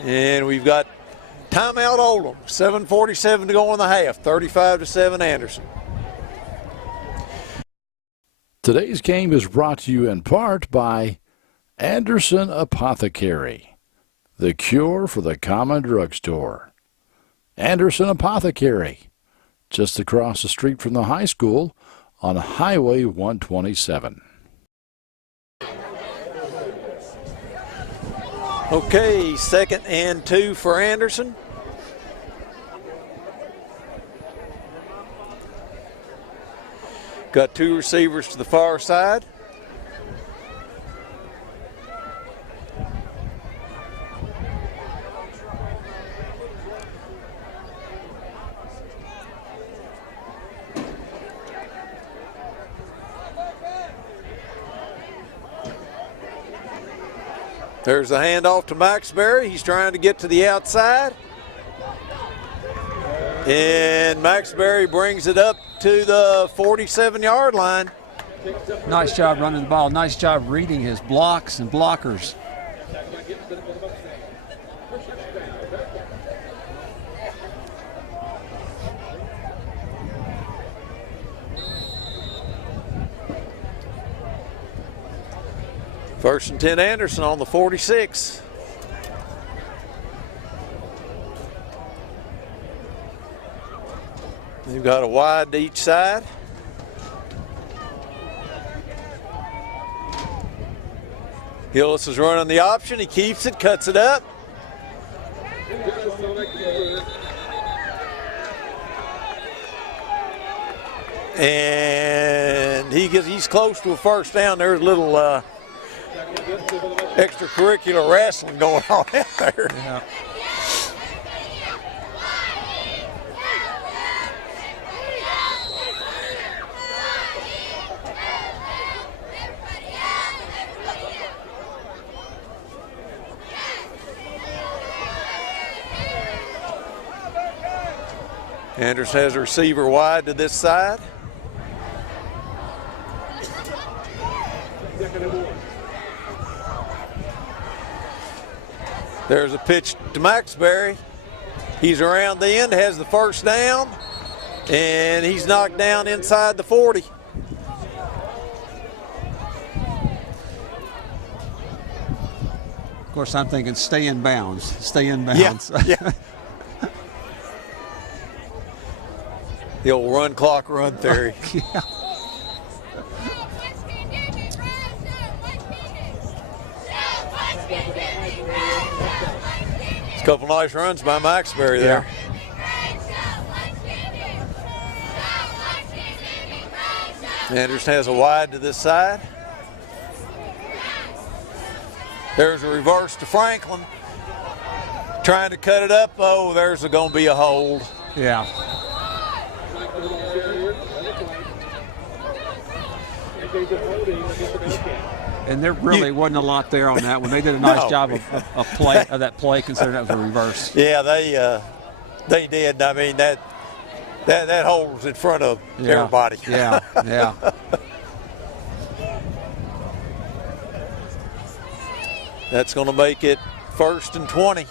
And we've got timeout Oldham. 7:47 to go in the half. 35-7 Anderson. Today's game is brought to you in part by Anderson Apothecary, the cure for the common drugstore. Anderson Apothecary, just across the street from the high school on Highway 127. Okay, 2nd and 2 for Anderson. Got two receivers to the far side. There's the handoff to Max Berry. He's trying to get to the outside. And Max Berry brings it up to the 47-yard line. Nice job running the ball. Nice job reading his blocks and blockers. First and 10 Anderson on the 46. You've got a wide to each side. Gillis is running the option. He keeps it, cuts it up. And he's close to a first down. There's a little extracurricular wrestling going on out there. Yeah. Anderson has a receiver wide to this side. There's a pitch to Max Berry. He's around the end, has the first down, and he's knocked down inside the 40. Of course, I'm thinking stay in bounds. Stay in bounds. Yeah. The old run clock run theory. Yeah. A couple nice runs by Max Berry there. Anderson has a wide to this side. There's a reverse to Franklin. Trying to cut it up. Oh, there's going to be a hold. Yeah. And there really wasn't a lot there on that one. They did a nice job of that play, considering that was a reverse. Yeah, they did. I mean, that hole was in front of everybody. Yeah, yeah. That's going to make it 1st and 20.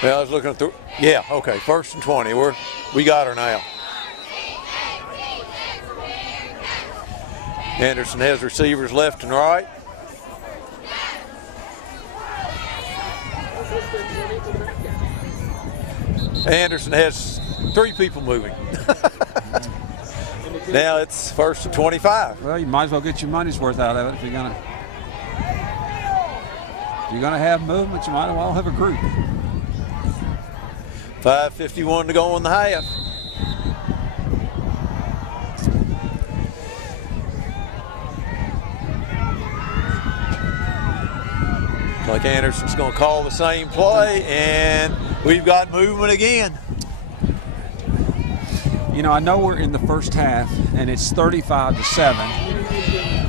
Well, I was looking through. Yeah, okay, 1st and 20. We got her now. Anderson has receivers left and right. Anderson has 3 people moving. Now it's 1st and 25. Well, you might as well get your money's worth out of it if you're gonna have movement. You might as well have a group. 5:51 to go in the half. Like Anderson's going to call the same play, and we've got movement again. You know, I know we're in the first half, and it's 35-7,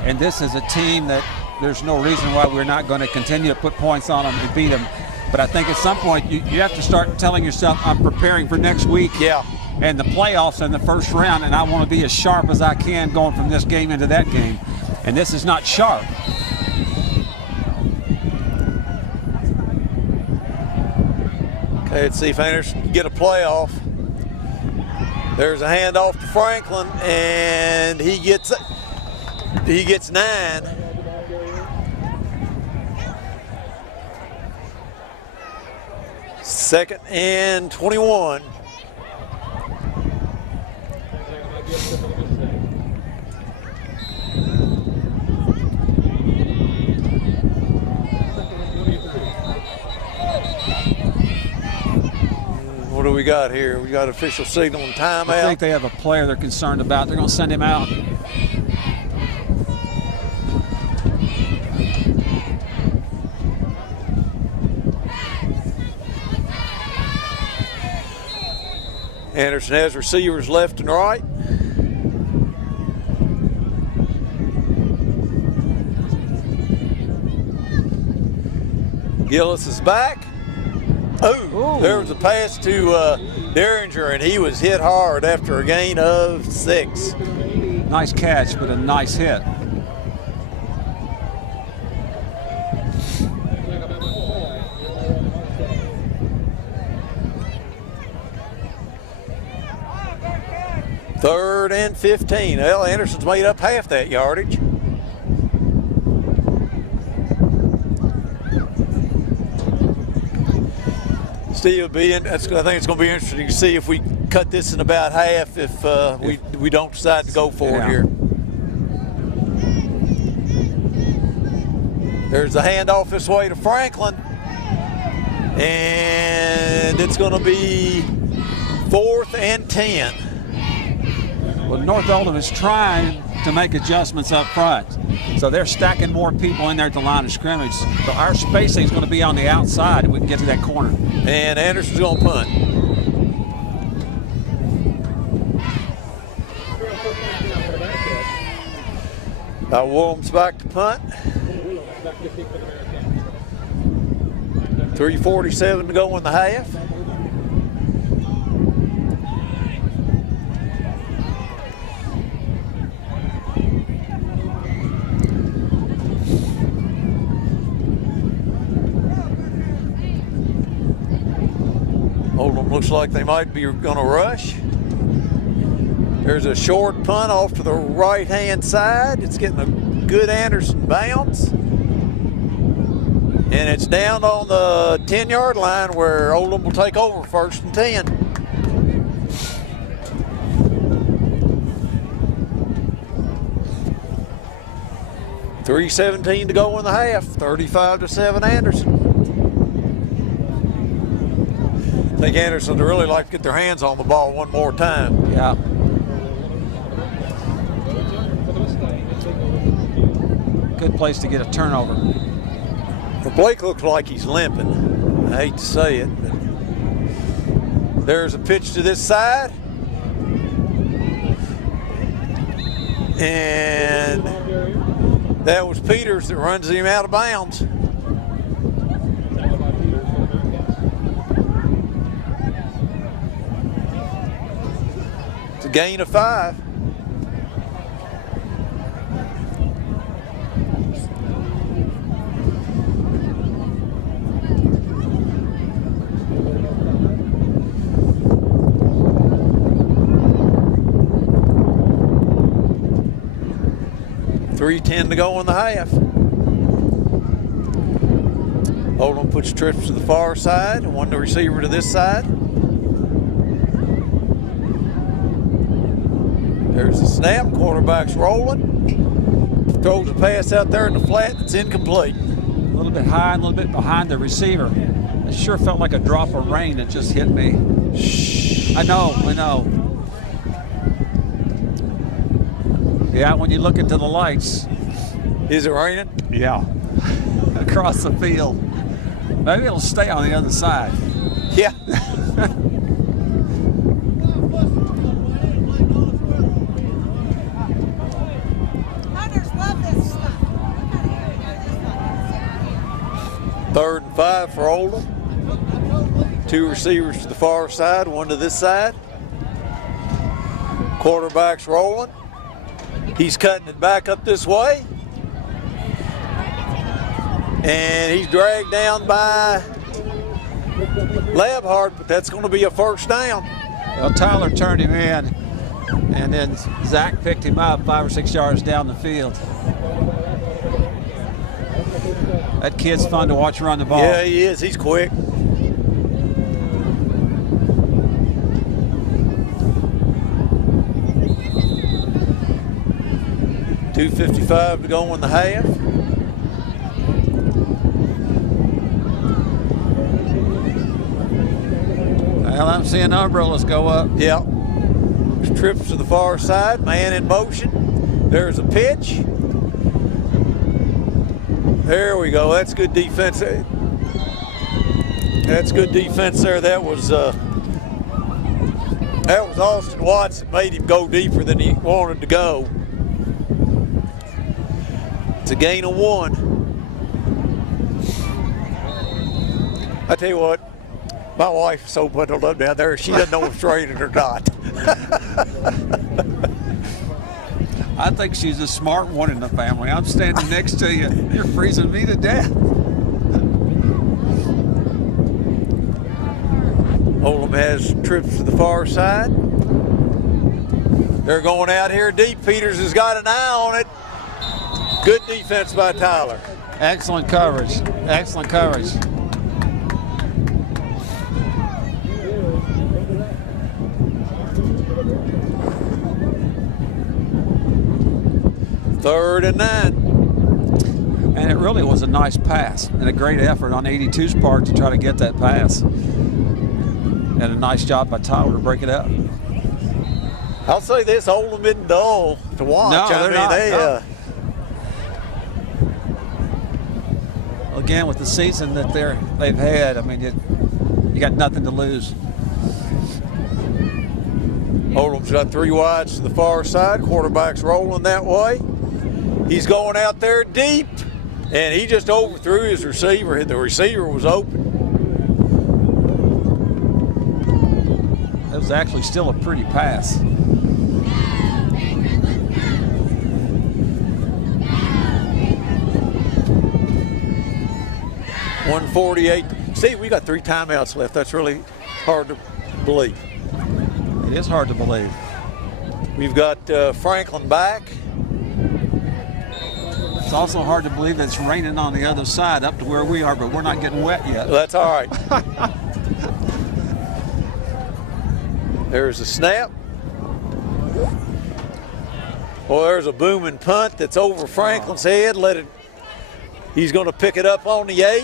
and this is a team that there's no reason why we're not going to continue to put points on them and beat them. But I think at some point you have to start telling yourself, I'm preparing for next week and the playoffs in the first round, and I want to be as sharp as I can going from this game into that game. And this is not sharp. Okay, let's see if Anderson can get a playoff. There's a handoff to Franklin, and he gets 9. Second and 21. What do we got here? We got official signal and timeout. I think they have a player they're concerned about. They're going to send him out. Anderson has receivers left and right. Gillis is back. Oh, there was a pass to Derringer, and he was hit hard after a gain of 6. Nice catch, but a nice hit. Third and 15. Well, Anderson's made up half that yardage. Steve, I think it's going to be interesting to see if we cut this in about half if we don't decide to go for it here. There's a handoff this way to Franklin. And it's going to be 4th and 10. Well, North Oldham is trying to make adjustments up front. So they're stacking more people in there at the line of scrimmage. So our spacing is going to be on the outside and we can get to that corner. And Anderson's going to punt. Williams back to punt. 3:47 to go in the half. Oldham looks like they might be going to rush. There's a short punt off to the right-hand side. It's getting a good Anderson bounce. And it's down on the 10-yard line where Oldham will take over 1st and 10. 3:17 to go in the half. 35-7 Anderson. I think Anderson would really like to get their hands on the ball one more time. Yeah. Good place to get a turnover. Well, Blake looks like he's limping. I hate to say it, but there's a pitch to this side. And that was Peters that runs him out of bounds. It's a gain of 5. .310 to go in the half. Oldham puts trips to the far side, one to receiver to this side. There's the snap, quarterback's rolling. Throws a pass out there in the flat, it's incomplete. A little bit high, a little bit behind the receiver. It sure felt like a drop of rain that just hit me. Shh. I know. Yeah, when you look into the lights. Is it raining? Yeah. Across the field. Maybe it'll stay on the other side. Yeah. Hunters love this stuff. 3rd and 5 for Oldham. 2 receivers to the far side, one to this side. Quarterback's rolling. He's cutting it back up this way. And he's dragged down by Labhart, but that's going to be a first down. Well, Tyler turned him in, and then Zach picked him up 5 or 6 yards down the field. That kid's fun to watch run the ball. Yeah, he is. He's quick. .255 to go in the half. Well, I'm seeing umbrellas go up. Yeah. Trips to the far side, man in motion. There's a pitch. There we go. That's good defense. That's good defense there. That was Austin Watson made him go deeper than he wanted to go. It's a gain of 1. I tell you what, my wife's so bundled up down there, she doesn't know if it's raining or not. I think she's a smart one in the family. I'm standing next to you. You're freezing me to death. Oldham has trips to the far side. They're going out here deep. Peters has got an eye on it. Good defense by Tyler. Excellent coverage. Excellent coverage. Third and 9. And it really was a nice pass and a great effort on 82's part to try to get that pass. And a nice job by Tyler to break it up. I'll say this, Oldham isn't dull to watch. No, they're not. They, Again, with the season that they've had, I mean, you got nothing to lose. Oldham's got 3 wides to the far side. Quarterback's rolling that way. He's going out there deep, and he just overthrew his receiver. The receiver was open. That was actually still a pretty pass. .148. Steve, we got 3 timeouts left. That's really hard to believe. It is hard to believe. We've got Franklin back. It's also hard to believe that it's raining on the other side up to where we are, but we're not getting wet yet. That's all right. There's a snap. Well, there's a booming punt that's over Franklin's head. He's going to pick it up on the 8.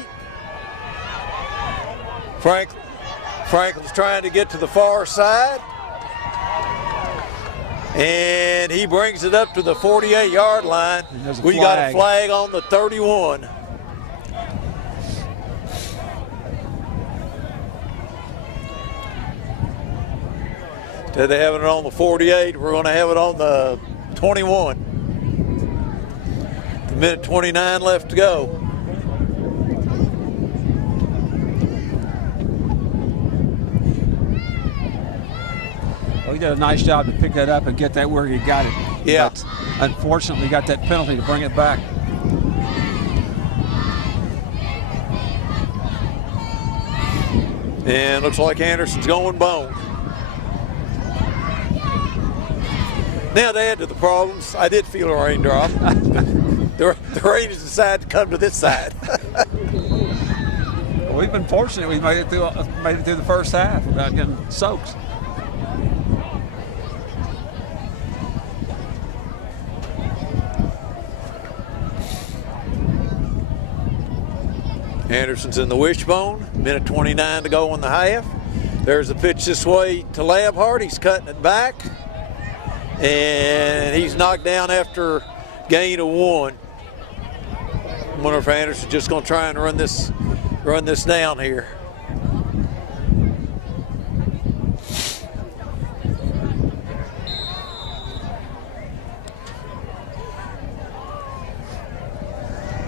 Franklin's trying to get to the far side. And he brings it up to the 48-yard line. We got a flag on the 31. Instead of having it on the 48, we're going to have it on the 21. A minute 29 left to go. Well, he did a nice job to pick that up and get that where he got it. Yeah. But unfortunately, got that penalty to bring it back. And looks like Anderson's going bone. Now to add to the problems, I did feel a raindrop. The rain has decided to come to this side. Well, we've been fortunate. We made it through the first half without getting soaked. Anderson's in the wishbone. Minute 29 to go in the half. There's a pitch this way to Labhart. He's cutting it back. And he's knocked down after gain of 1. I wonder if Anderson's just going to try and run this down here.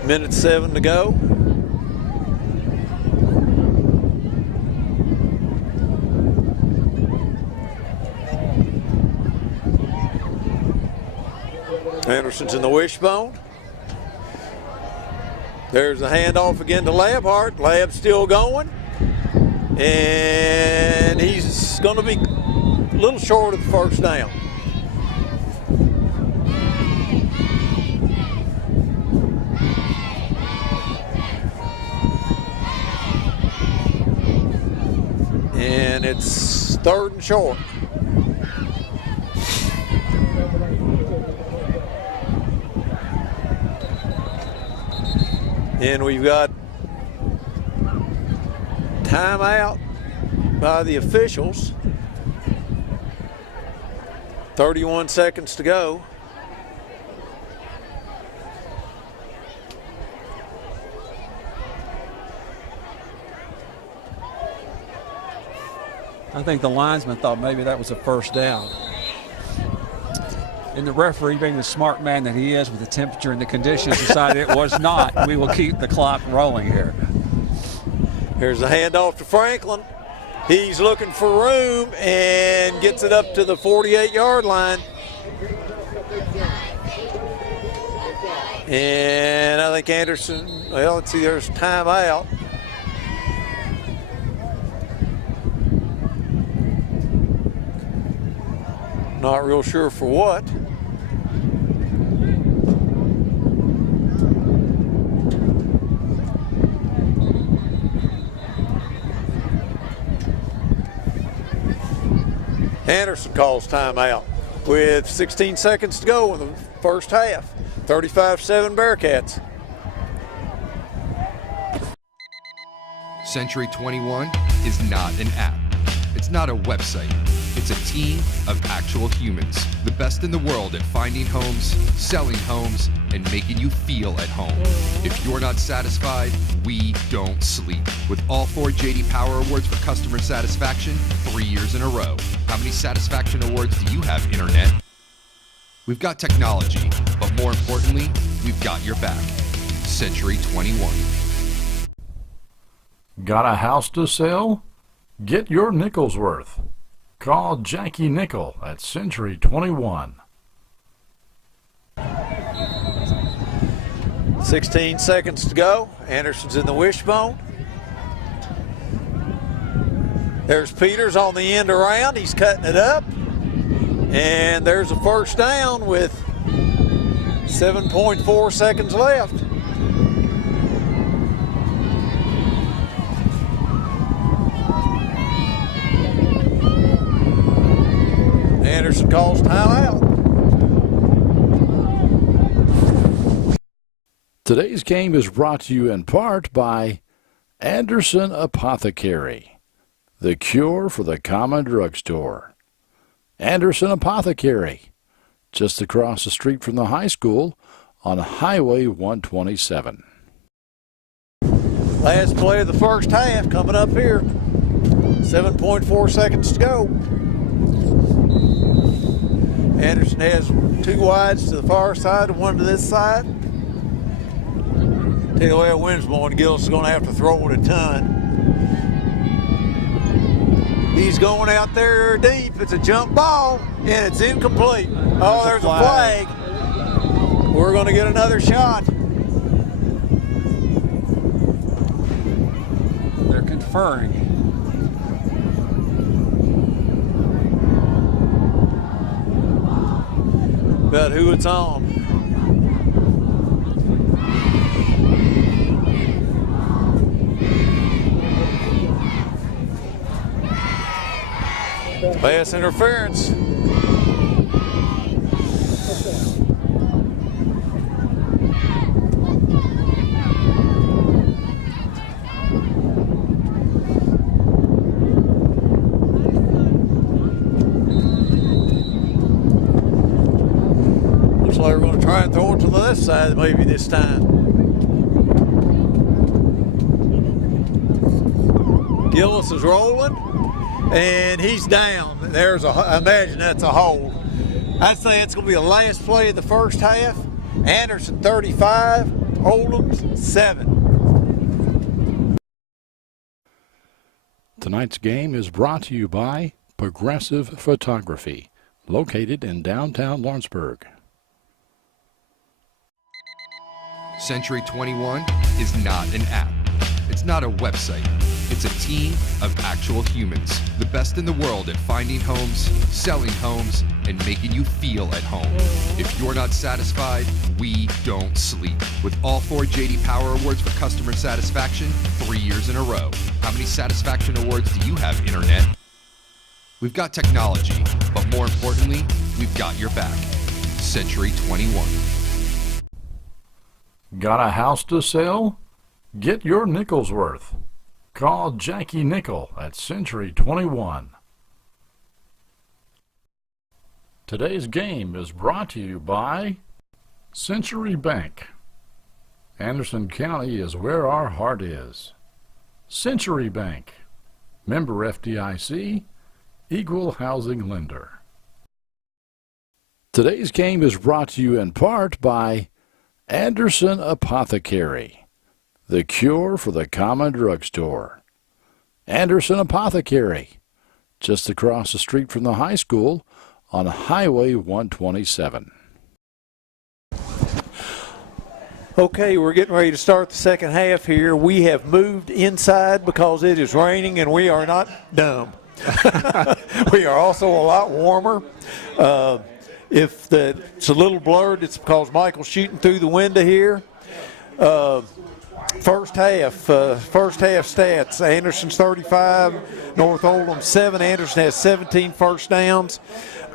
Minute 7 to go. Anderson's in the wishbone. There's a handoff again to Labhart. Lab's still going. And he's going to be a little short of the first down. And it's 3rd and short. And we've got timeout by the officials. 31 seconds to go. I think the linesman thought maybe that was a first down. And the referee, being the smart man that he is with the temperature and the conditions, decided it was not. We will keep the clock rolling here. Here's a handoff to Franklin. He's looking for room and gets it up to the 48-yard line. And I think Anderson, well, let's see, there's timeout. Not real sure for what. Anderson calls timeout with 16 seconds to go in the first half. 35-7 Bearcats. Century 21 is not an app. It's not a website. It's a team of actual humans. The best in the world at finding homes, selling homes, and making you feel at home. If you're not satisfied, we don't sleep. With all 4 J.D. Power Awards for customer satisfaction, 3 years in a row. How many satisfaction awards do you have, Internet? We've got technology, but more importantly, we've got your back. Century 21. Got a house to sell? Get your nickel's worth. Call Jackie Nickel at Century 21. 16 seconds to go. Anderson's in the wishbone. There's Peters on the end around. He's cutting it up. And there's a first down with 7.4 seconds left. Anderson calls timeout. Today's game is brought to you in part by Anderson Apothecary, the cure for the common drugstore. Anderson Apothecary, just across the street from the high school on Highway 127. Last play of the first half coming up here. 7.4 seconds to go. Anderson has two wides to the far side and one to this side. Tell you the way it wins, Bowen Gillis is going to have to throw it a ton. He's going out there deep. It's a jump ball, and it's incomplete. Oh, there's a flag. We're going to get another shot. They're conferring. About who it's on. Pass interference. Looks like we're going to try and throw it to the left side maybe this time. Gillis is rolling. And he's down. I imagine that's a hold. I'd say it's going to be the last play of the first half. Anderson 35, Oldham 7. Tonight's game is brought to you by Progressive Photography, located in downtown Lawrenceburg. Century 21 is not an app. It's not a website. It's a team of actual humans, the best in the world at finding homes, selling homes, and making you feel at home. If you're not satisfied, we don't sleep. With all 4 J.D. Power Awards for customer satisfaction 3 years in a row. How many satisfaction awards do you have, Internet? We've got technology, but more importantly, we've got your back. Century 21. Got a house to sell? Get your nickel's worth. Call Jackie Nickel at Century 21. Today's game is brought to you by Century Bank. Anderson County is where our heart is. Century Bank. Member FDIC, Equal Housing Lender. Today's game is brought to you in part by Anderson Apothecary, the cure for the common drugstore. Anderson Apothecary, just across the street from the high school on Highway 127. Okay, we're getting ready to start the second half here. We have moved inside because it is raining and we are not dumb. We are also a lot warmer. If it's a little blurred, it's because Michael's shooting through the window here. First half stats. Anderson's 35, North Oldham 7. Anderson has 17 first downs.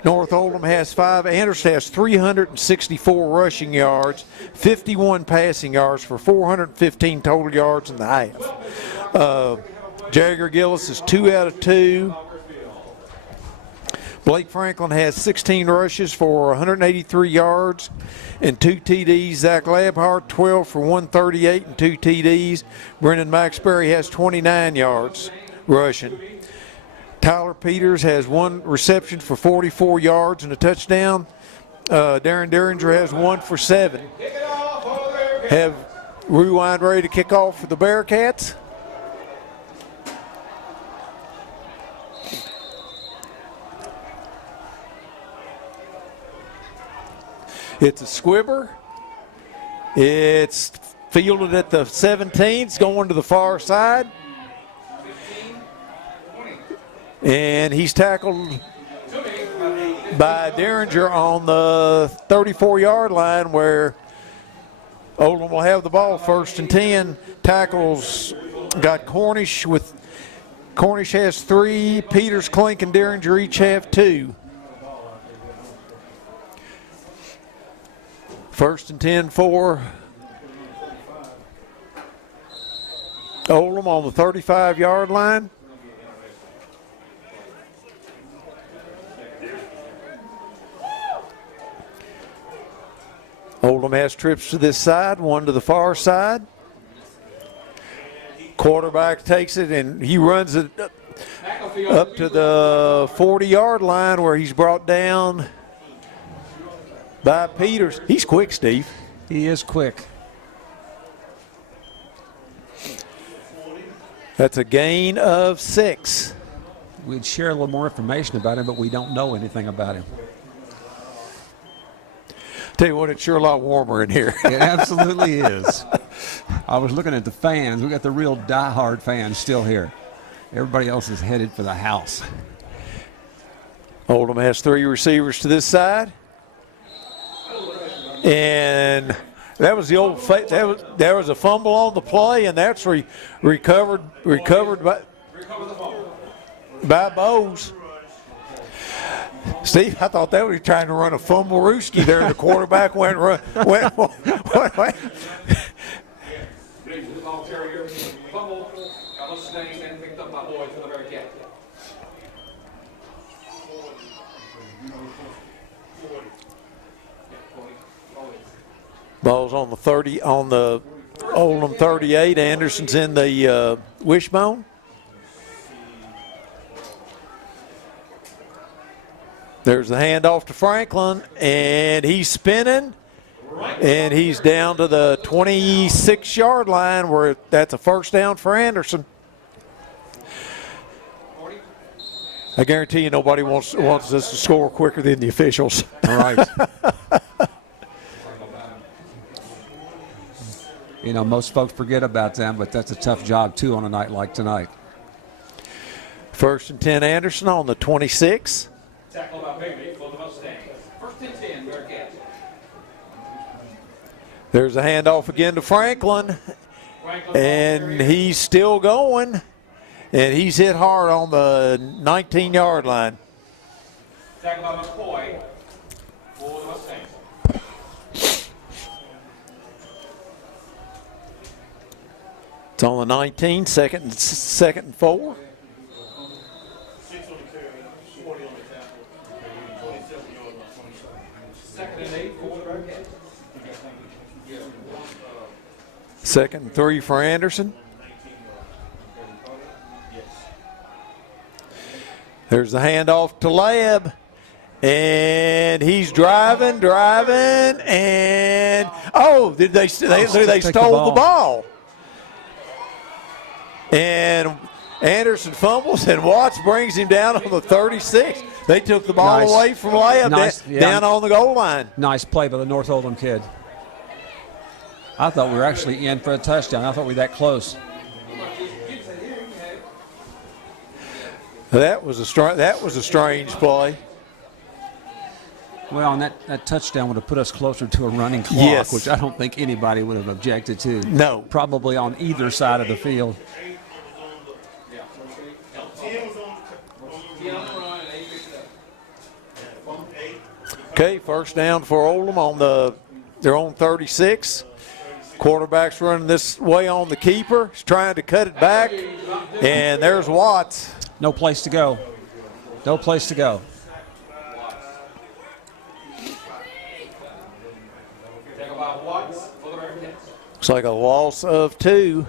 North Oldham has 5. Anderson has 364 rushing yards, 51 passing yards for 415 total yards in the half. Jagger Gillis is 2 out of 2. Blake Franklin has 16 rushes for 183 yards and 2 TDs. Zach Labhart, 12 for 138 and 2 TDs. Brendan Maxbury has 29 yards rushing. Tyler Peters has 1 reception for 44 yards and a touchdown. Darren Derringer has 1 for 7. Have Rewind ready to kick off for the Bearcats. It's a squibber. It's fielded at the 17. It's going to the far side. And he's tackled by Derringer on the 34-yard line where Oldham will have the ball, 1st and 10. Tackles got Cornish has 3. Peters, Klink, and Derringer each have 2. 1st and 10 for Oldham on the 35-yard line. Oldham has trips to this side, one to the far side. Quarterback takes it and he runs it up to the 40-yard line where he's brought down by Peters. He's quick, Steve. He is quick. That's a gain of 6. We'd share a little more information about him, but we don't know anything about him. Tell you what, it's sure a lot warmer in here. It absolutely is. I was looking at the fans. We got the real diehard fans still here. Everybody else is headed for the house. Oldham has 3 receivers to this side. And that was the old there was a fumble on the play, and that's recovered by Bowes. Steve, I thought that was trying to run a fumble rooski there, and the quarterback went. Ball's on the 30, on the Oldham 38. Anderson's in the wishbone. There's the handoff to Franklin, and he's spinning, and he's down to the 26-yard line where that's a first down for Anderson. I guarantee you nobody wants us to score quicker than the officials. All right. You know, most folks forget about them, but that's a tough job, too, on a night like tonight. 1st and 10 Anderson on the 26. Tackle by Bailey, both of us stand. 1st and 10, Bearcats. There's a handoff again to Franklin, and he's still going, and he's hit hard on the 19-yard line. Tackle by McCoy, both of us stand. It's on the 19, second and 4. Second and 3 for Anderson. There's the handoff to Lab, and he's driving, and they stole the ball. And Anderson fumbles, and Watts brings him down on the 36. They took the ball away from Lab down on the goal line. Nice play by the North Oldham kid. I thought we were actually in for a touchdown. I thought we were that close. That was a strange play. Well, and that touchdown would have put us closer to a running clock, yes, which I don't think anybody would have objected to. No. Probably on either side of the field. Okay, first down for Oldham on their own 36. Quarterback's running this way on the keeper. He's trying to cut it back, and there's Watts. No place to go. No place to go. Looks like a loss of 2.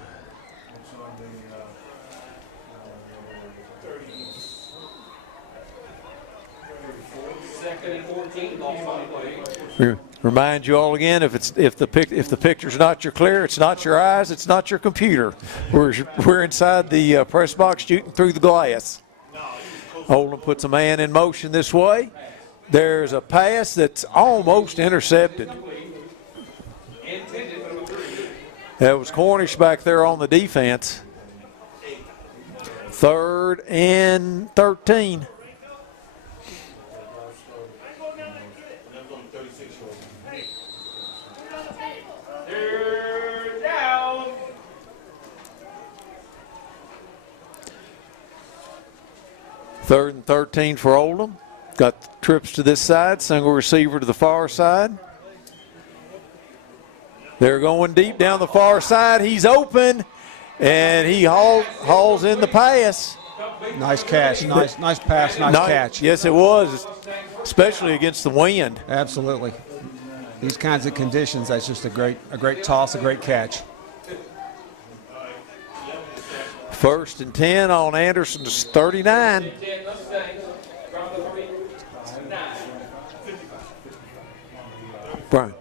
Second and 14, lost on play. Remind you all again, if the picture's not your clear, it's not your eyes, it's not your computer. We're inside the press box shooting through the glass. Oldham puts a man in motion this way. There's a pass that's almost intercepted. That was Cornish back there on the defense. 3rd and 13. They're down. Third and 13 for Oldham. Got trips to this side, single receiver to the far side. They're going deep down the far side. He's open, and he hauls in the pass. Nice catch. Nice pass. Nice catch. Yes, it was, especially against the wind. Absolutely. These kinds of conditions, that's just a great toss, a great catch. 1st and 10 on Anderson's 39. Brian.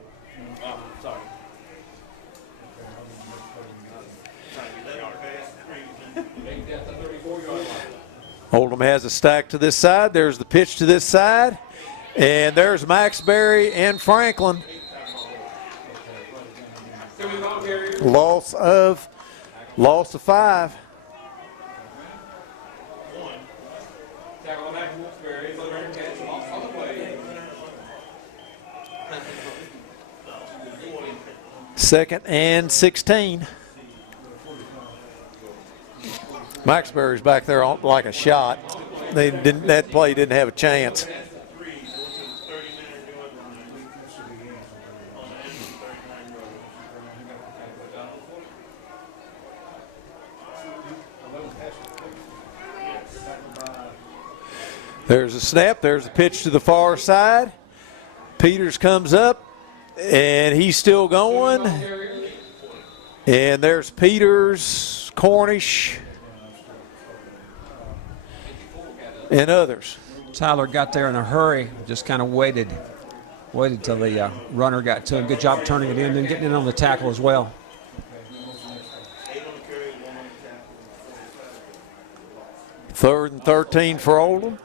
Oldham has a stack to this side. There's the pitch to this side. And there's Maxbury and Franklin. Loss of 5. Second and 16. Maxbury's back there like a shot. That play didn't have a chance. There's a snap. There's a pitch to the far side. Peters comes up, and he's still going. And there's Peters, Cornish, and others. Tyler got there in a hurry, just kind of waited till the runner got to him. Good job turning it in, then getting in on the tackle as well. Third and 13 for Oldham.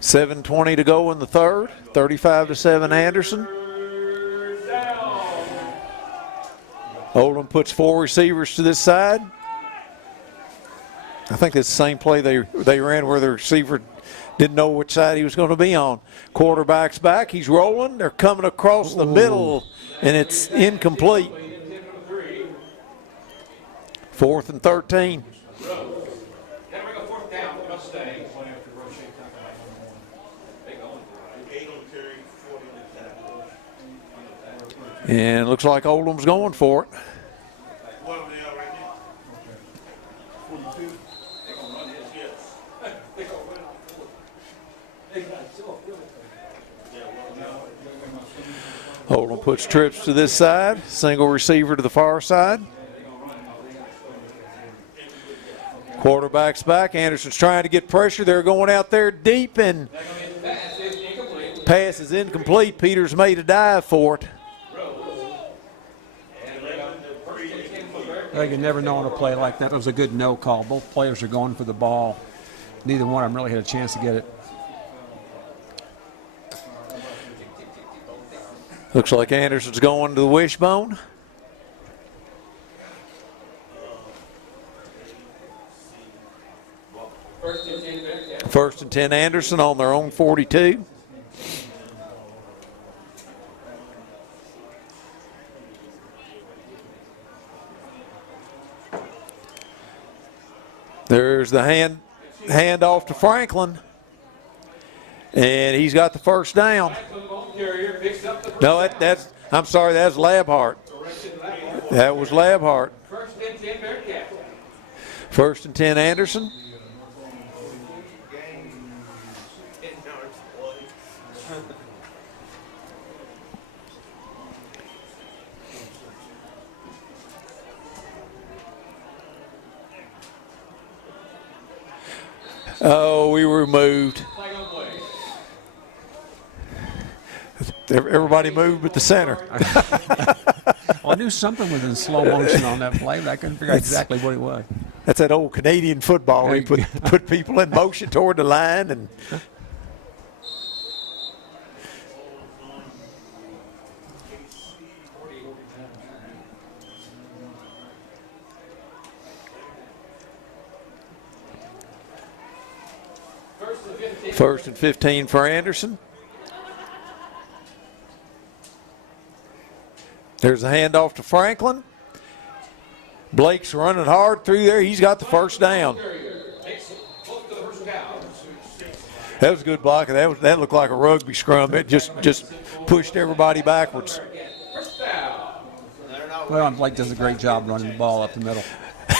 7:20 to go in the third. 35-7 Anderson. Oldham puts 4 receivers to this side. I think it's the same play they ran where the receiver didn't know which side he was going to be on. Quarterback's back. He's rolling. They're coming across the middle, and it's incomplete. 4th and 13. And it looks like Oldham's going for it. Oldham puts trips to this side, single receiver to the far side. Quarterback's back. Anderson's trying to get pressure. They're going out there deep, and pass is incomplete. Peters made a dive for it. You never know on a play like that. It was a good no call. Both players are going for the ball. Neither one of them really had a chance to get it. Looks like Anderson's going to the wishbone. First and 10 Anderson on their own 42. There's the hand off to Franklin, and he's got the first down. No, I'm sorry, that's Labhart. That was Labhart. First and 10 Anderson. Oh, we were moved. Everybody moved but the center. Well, I knew something was in slow motion on that play, but I couldn't figure out exactly what it was. That's that old Canadian football where you put people in motion toward the line. And First and 15 for Anderson. There's a handoff to Franklin. Blake's running hard through there. He's got the first down. That was a good block. That looked like a rugby scrum. It just pushed everybody backwards. Well, Blake does a great job running the ball up the middle.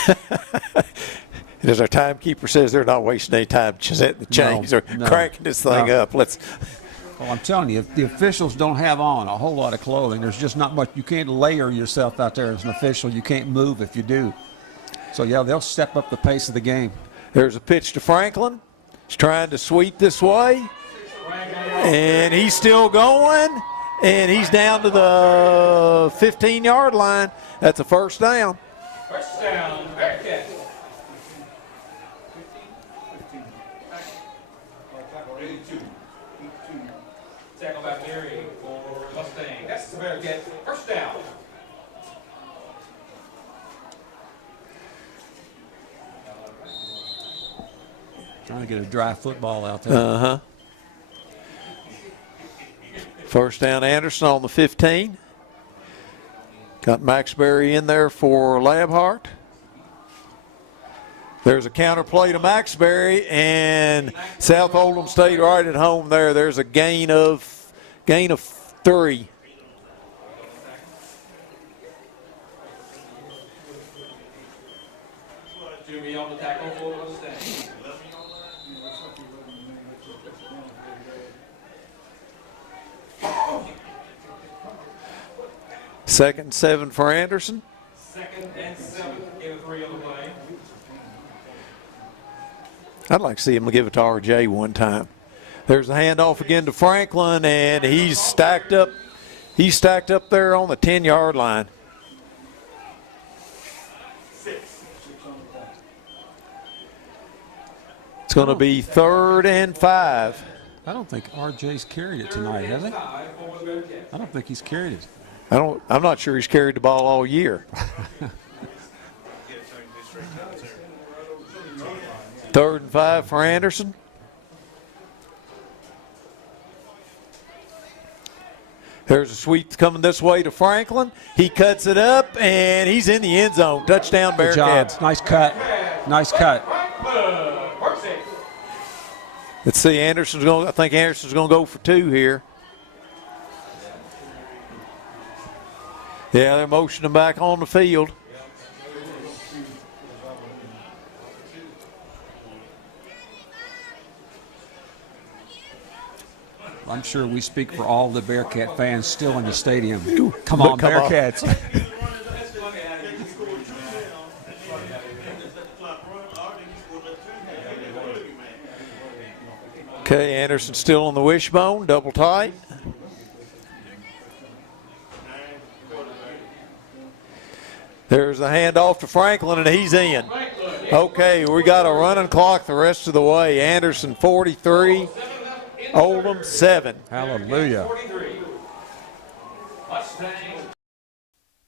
And as our timekeeper says, they're not wasting any time setting the chains or cracking this thing up. Let's. Well, I'm telling you, if the officials don't have on a whole lot of clothing, there's just not much. You can't layer yourself out there as an official. You can't move if you do. So, yeah, they'll step up the pace of the game. There's a pitch to Franklin. He's trying to sweep this way. And he's still going. And he's down to the 15-yard line. That's a first down. First down, Bearcats. Tackle by Gary for Mustang. That's the Bearcats. First down. Trying to get a dry football out there. Uh-huh. First down, Anderson on the 15. Got Maxberry in there for Labhart. There's a counter play to Maxberry, and South Oldham stayed right at home there. There's a gain of 3. Jimmy on the tackle for Mustang. Second and 7 for Anderson. Second and 7. Get a 3 on the play. I'd like to see him give it to RJ one time. There's a handoff again to Franklin, and he's stacked up. He's stacked up there on the 10-yard line. It's going to be 3rd and 5. I don't think RJ's carried it tonight, has he? I don't think he's carried it. I'm not sure he's carried the ball all year. 3rd and 5 for Anderson. There's a sweep coming this way to Franklin. He cuts it up, and he's in the end zone. Touchdown, Bearcats. Good job. Nice cut. Nice cut. Let's see. I think Anderson's going to go for 2 here. Yeah, they're motioning back on the field. I'm sure we speak for all the Bearcat fans still in the stadium. Come on, Bearcats. Okay, Anderson still on the wishbone, double tight. There's a handoff to Franklin, and he's in. Okay, we got a running clock the rest of the way. Anderson 43, Oldham 7. Hallelujah.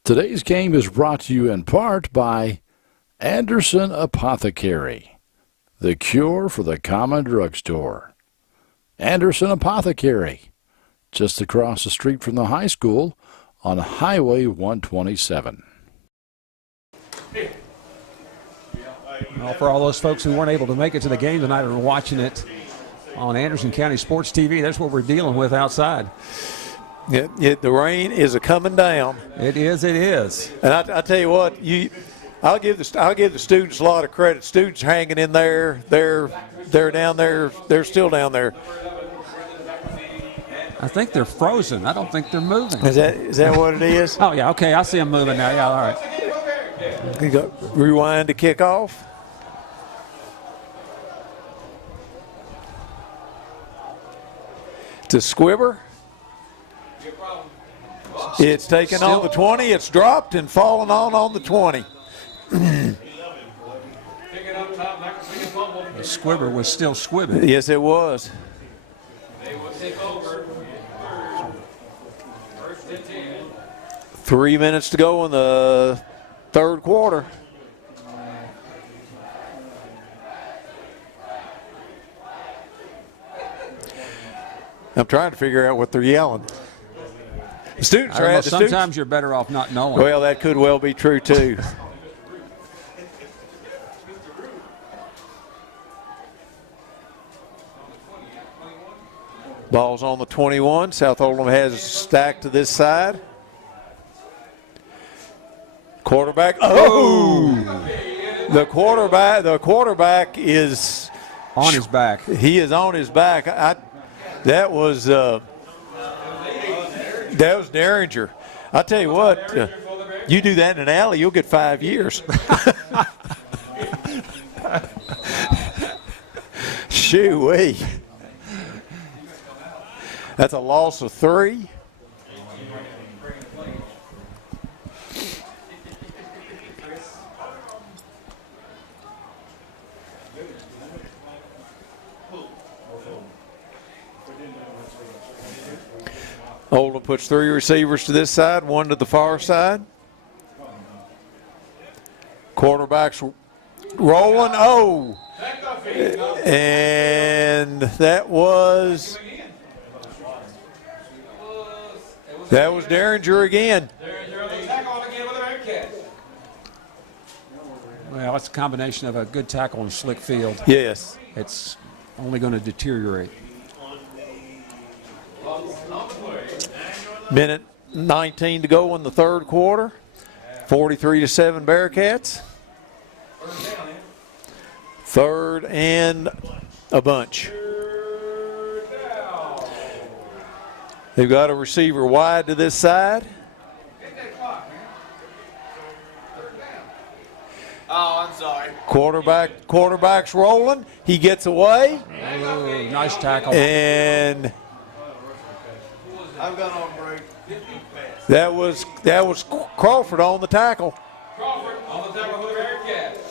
Today's game is brought to you in part by Anderson Apothecary, the cure for the common drugstore. Anderson Apothecary, just across the street from the high school on Highway 127. Well, for all those folks who weren't able to make it to the game tonight and are watching it on Anderson County Sports TV, that's what we're dealing with outside. The rain is coming down. It is. And I tell you what, I'll give the students a lot of credit. Students hanging in there. They're down there. They're still down there. I think they're frozen. I don't think they're moving. Is that what it is? Oh, yeah, okay. I see them moving now. Yeah, all right. You got rewind to kick off. To Squibber. It's taken on the 20. It's dropped and fallen on the 20. The Squibber was still squibbing. Yes, it was. 3 minutes to go in the third quarter. I'm trying to figure out what they're yelling. The students are sometimes you're better off not knowing. Well, that could well be true too. Ball's on the 21. South Oldham has a stack to this side. Quarterback. Oh! The quarterback is On his back. He is on his back. That was Derringer. I tell you what, you do that in an alley, you'll get 5 years. Shoo-wee. That's a loss of 3. Oldham puts 3 receivers to this side, 1 to the far side. Quarterback's rolling. Oh! And that was Derringer again. Well, it's a combination of a good tackle and slick field. Yes. It's only going to deteriorate. Minute 19 to go in the third quarter. 43-7 Bearcats. Third and a bunch. They've got a receiver wide to this side. Oh, I'm sorry. Quarterback's rolling. He gets away. Oh, nice tackle. And I've got on break. that was Crawford on the tackle. Crawford on the tackle for the Bearcats.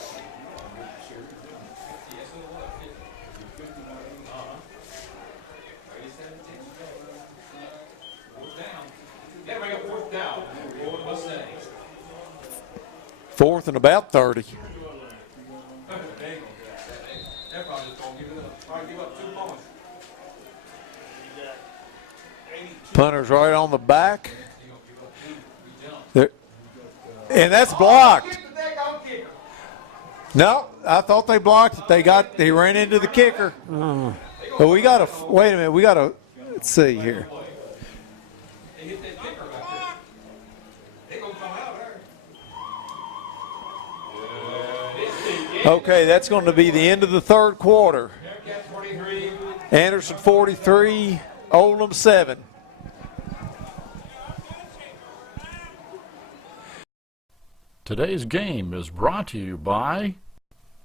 Fourth and about 30. Punter's right on the back. There. And that's blocked. No, I thought they blocked it. They ran into the kicker. But we got to wait a minute. Let's see here. Okay, that's going to be the end of the third quarter. Anderson 43, Oldham 7. Today's game is brought to you by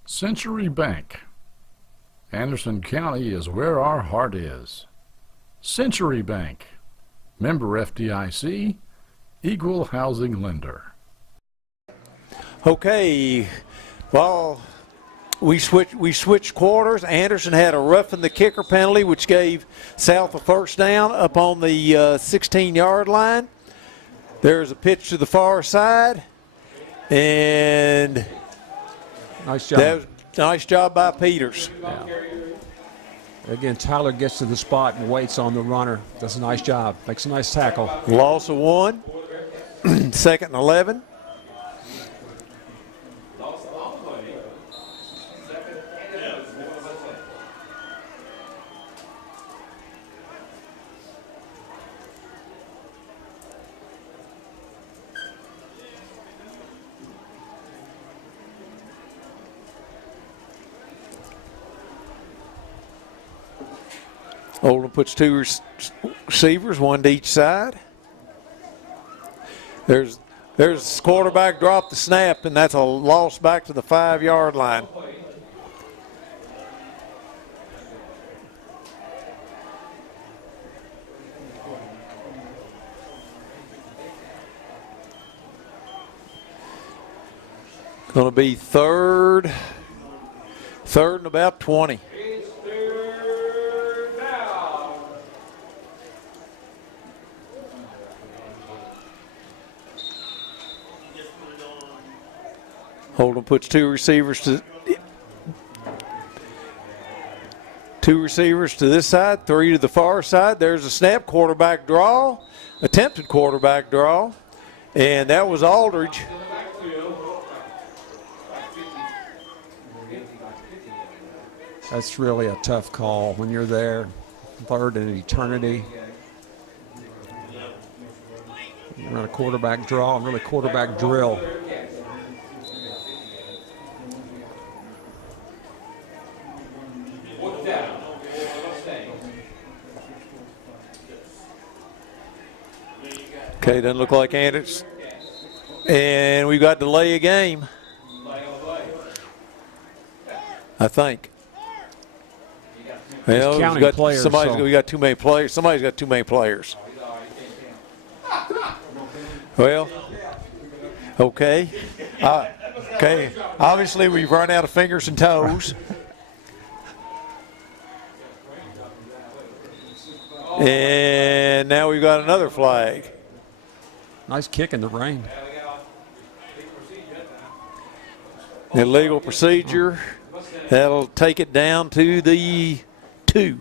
Century Bank. Anderson County is where our heart is. Century Bank, member FDIC, equal housing lender. Okay, well, we switched quarters. Anderson had a roughing the kicker penalty, which gave South a first down up on the 16-yard line. There's a pitch to the far side, and Nice job. that was nice job by Peters. Yeah. Again, Tyler gets to the spot and waits on the runner. Does a nice job. Makes a nice tackle. Loss of 1, 2nd and 11. Oldham puts 2 receivers, 1 to each side. There's quarterback dropped the snap, and that's a loss back to the 5-yard line. Going to be third and about 20. Oldham puts 2 receivers to this side, 3 to the far side. There's a snap, quarterback draw, attempted quarterback draw, and that was Aldridge. That's really a tough call when you're there, third in eternity. You run a quarterback draw and really quarterback drill. Okay, doesn't look like Anderson. And we've got delay of game, I think. Well, counting players, we got too many players. Somebody's got too many players. Well, okay. Okay. Obviously, we've run out of fingers and toes. And now we've got another flag. Nice kick in the rain. Illegal procedure. That'll take it down to the 2.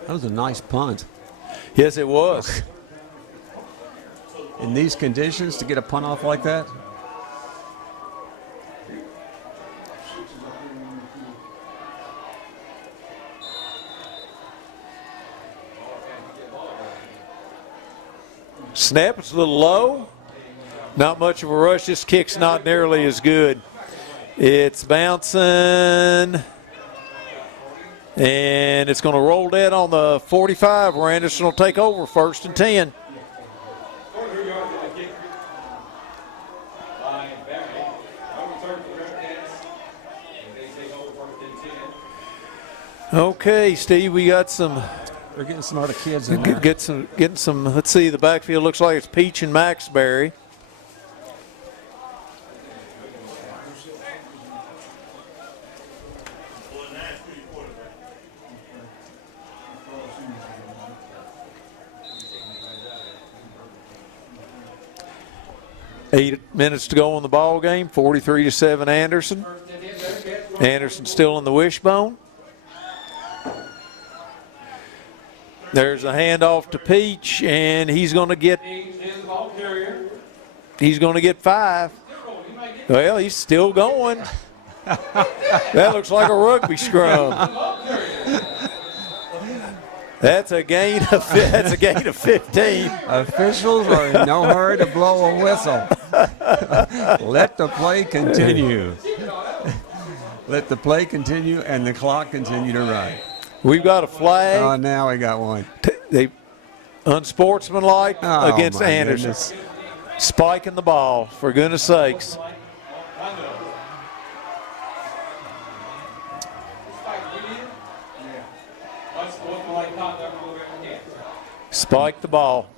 That was a nice punt. Yes, it was. In these conditions, to get a punt off like that. Snap, it's a little low. Not much of a rush. This kick's not nearly as good. It's bouncing. And it's going to roll dead on the 45 where Anderson will take over 1st and 10. Okay, Steve, we got some. They're getting some other kids in there. Getting some. Let's see. The backfield looks like it's Peach and Maxberry. Eight minutes to go on the ball game. 43-7 Anderson. Anderson still in the wishbone. There's a handoff to Peach, and he's going to get 5. Well, he's still going. That looks like a rugby scrum. That's a gain of 15. Officials are in no hurry to blow a whistle. Let the play continue. Let the play continue and the clock continue to run. We've got a flag. Oh, now we got one. They unsportsmanlike against Anderson. Goodness. Spiking the ball, for goodness sakes. Spike the ball.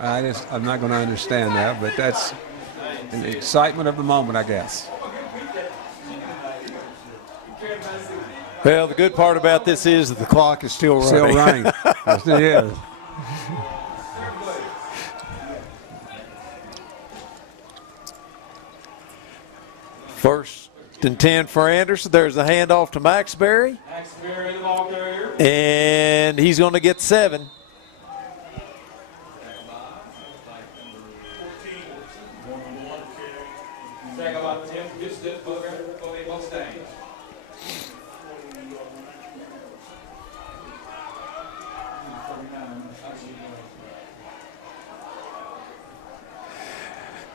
I'm not going to understand that, but that's the excitement of the moment, I guess. Well, the good part about this is that the clock is still running. Still running. Yes, it is. First and 10 for Anderson. There's a handoff to Maxberry. Maxberry, the ball carrier. And he's going to get 7.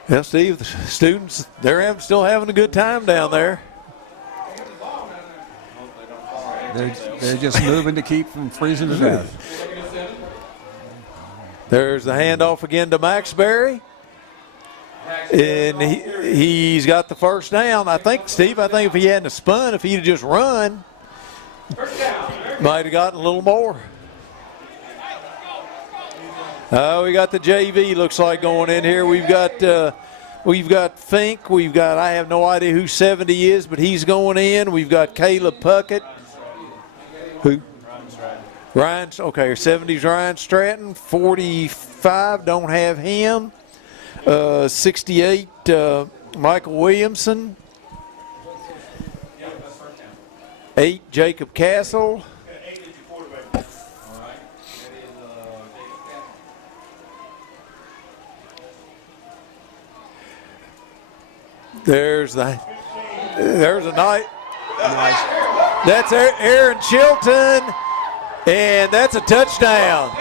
Well, Steve, the students, they're still having a good time down there. They're just moving to keep from freezing to death. There's the handoff again to Maxberry. And he's got the first down. I think, Steve, if he hadn't spun, if he'd have just run, might have gotten a little more. We got the JV, looks like, going in here. We've got Fink. I have no idea who 70 is, but he's going in. We've got Caleb Puckett. Who? Ryan, okay, 70's Ryan Stratton. 45, don't have him. 68, Michael Williamson. 8, Jacob Castle. There's a nice. That's Aaron Chilton, and that's a touchdown.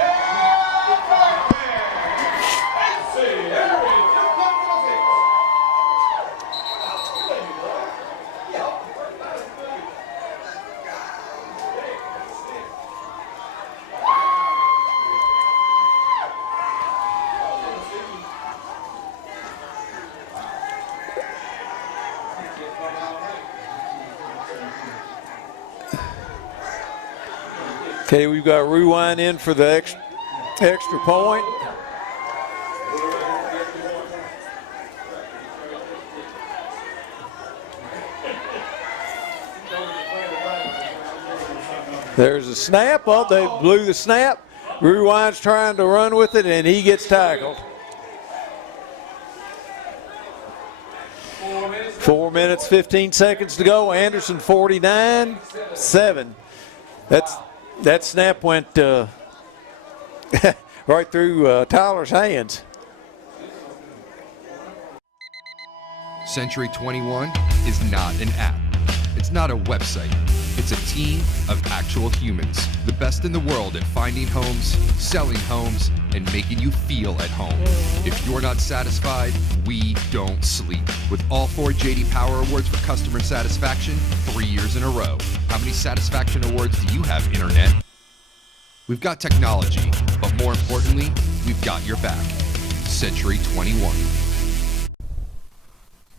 Okay, we've got rewind in for the extra point. There's a snap. Oh, they blew the snap. Rewind's trying to run with it, and he gets tackled. 4 minutes, 15 seconds to go. Anderson 49-7. That snap went right through Tyler's hands. Century 21 is not an app. It's not a website. It's a team of actual humans. The best in the world at finding homes, selling homes, and making you feel at home. If you're not satisfied, we don't sleep. With all 4 J.D. Power Awards for customer satisfaction, 3 years in a row. How many satisfaction awards do you have, Internet? We've got technology, but more importantly, we've got your back. Century 21.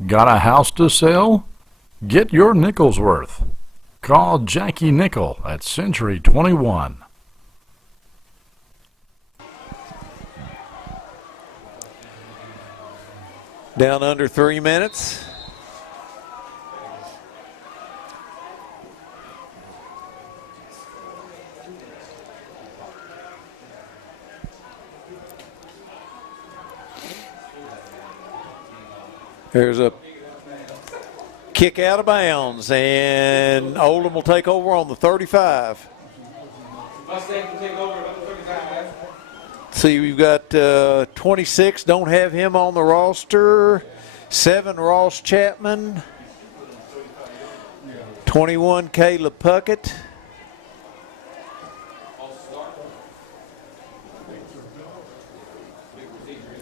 Got a house to sell? Get your nickel's worth. Call Jackie Nickel at Century 21. Down under 3 minutes. There's a kick out of bounds, and Oldham will take over on the 35. Mustang can take over about 35. See, we've got 26, don't have him on the roster. 7, Ross Chapman. 21, Caleb Puckett.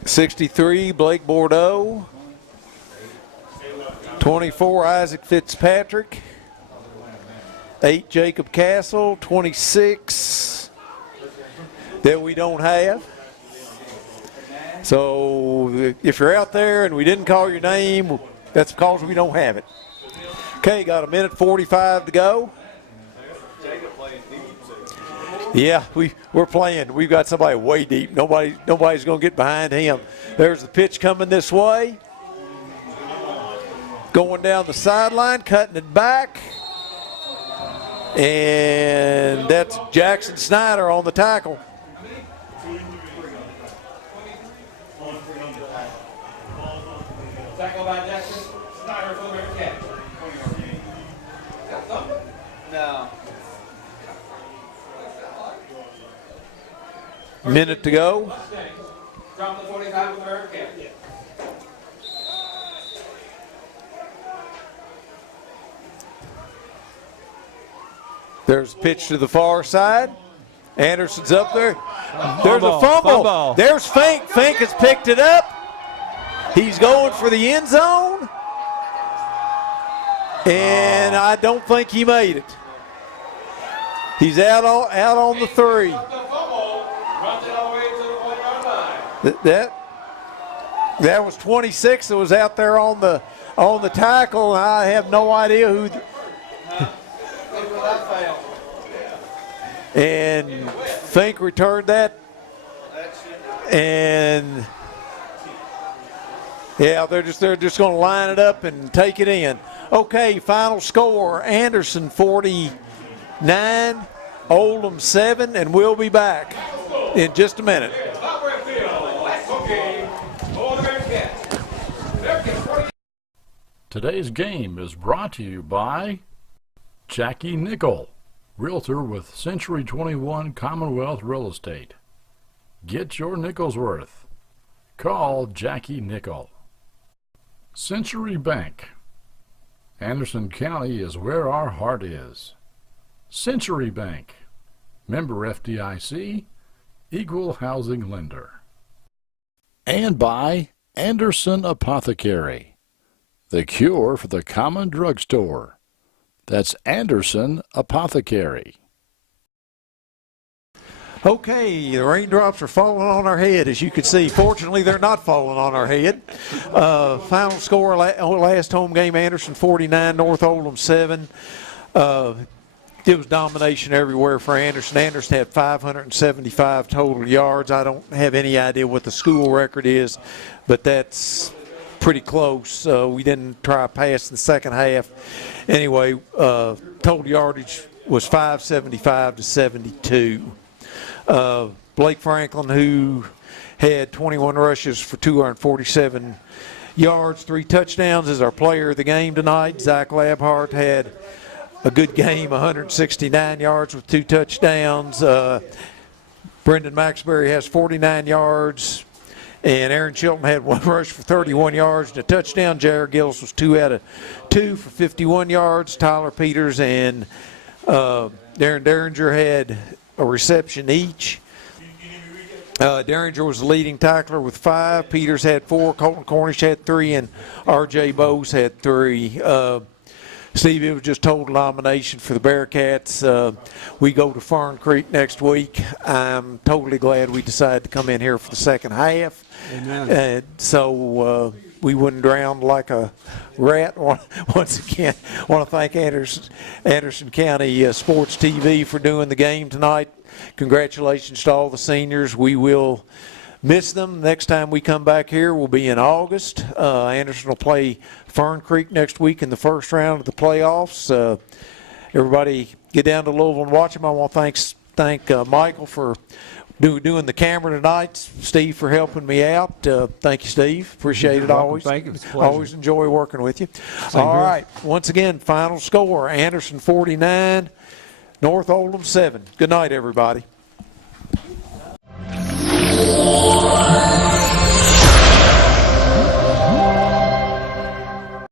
'63, Blake Bordeaux. 24, Isaac Fitzpatrick. 8, Jacob Castle. 26, that we don't have. So if you're out there and we didn't call your name, that's because we don't have it. Okay, got 1:45 to go. Yeah, we're playing. We've got somebody way deep. Nobody's going to get behind him. There's the pitch coming this way. Going down the sideline, cutting it back. And that's Jackson Snyder on the tackle. Tackle by Jackson Snyder for the Bearcats. No. Minute to go. Drop the 45 with the Bearcats. There's a pitch to the far side. Anderson's up there. There's a fumble. There's Fink. Fink has picked it up. He's going for the end zone. And I don't think he made it. He's out on the 3. That was 26 that was out there on the tackle. I have no idea who. And Fink returned that. And yeah, they're just going to line it up and take it in. Okay, final score: Anderson 49, Oldham 7, and we'll be back in just a minute. Today's game is brought to you by Jackie Nickel, Realtor with Century 21 Commonwealth Real Estate. Get your nickel's worth. Call Jackie Nickel. Century Bank. Anderson County is where our heart is. Century Bank. Member FDIC. Equal housing lender. And by Anderson Apothecary, the cure for the common drugstore. That's Anderson Apothecary. Okay, the raindrops are falling on our head, as you can see. Fortunately, they're not falling on our head. Final score, last home game, Anderson 49, North Oldham 7. It was domination everywhere for Anderson. Anderson had 575 total yards. I don't have any idea what the school record is, but that's pretty close. We didn't try to pass in the second half. Anyway, total yardage was 575 to 72. Blake Franklin, who had 21 rushes for 247 yards, 3 touchdowns, is our player of the game tonight. Zach Labhart had a good game, 169 yards with 2 touchdowns. Brendan Maxbury has 49 yards. And Aaron Chilton had 1 rush for 31 yards and a touchdown. Jared Gillis was 2 out of 2 for 51 yards. Tyler Peters and Darren Derringer had a reception each. Derringer was the leading tackler with 5. Peters had 4. Colton Cornish had 3. And R.J. Bose had 3. Steve, it was just total domination for the Bearcats. We go to Fern Creek next week. I'm totally glad we decided to come in here for the second half. Amen. So we wouldn't drown like a rat. Once again, I want to thank Anderson County Sports TV for doing the game tonight. Congratulations to all the seniors. We will miss them. Next time we come back here will be in August. Anderson will play Fern Creek next week in the first round of the playoffs. Everybody get down to Louisville and watch them. I want to thank Michael for doing the camera tonight. Steve for helping me out. Thank you, Steve. Appreciate it always. Thank you. It's a pleasure. Always enjoy working with you. Same All here. right. Once again, final score, Anderson 49, North Oldham 7. Good night, everybody.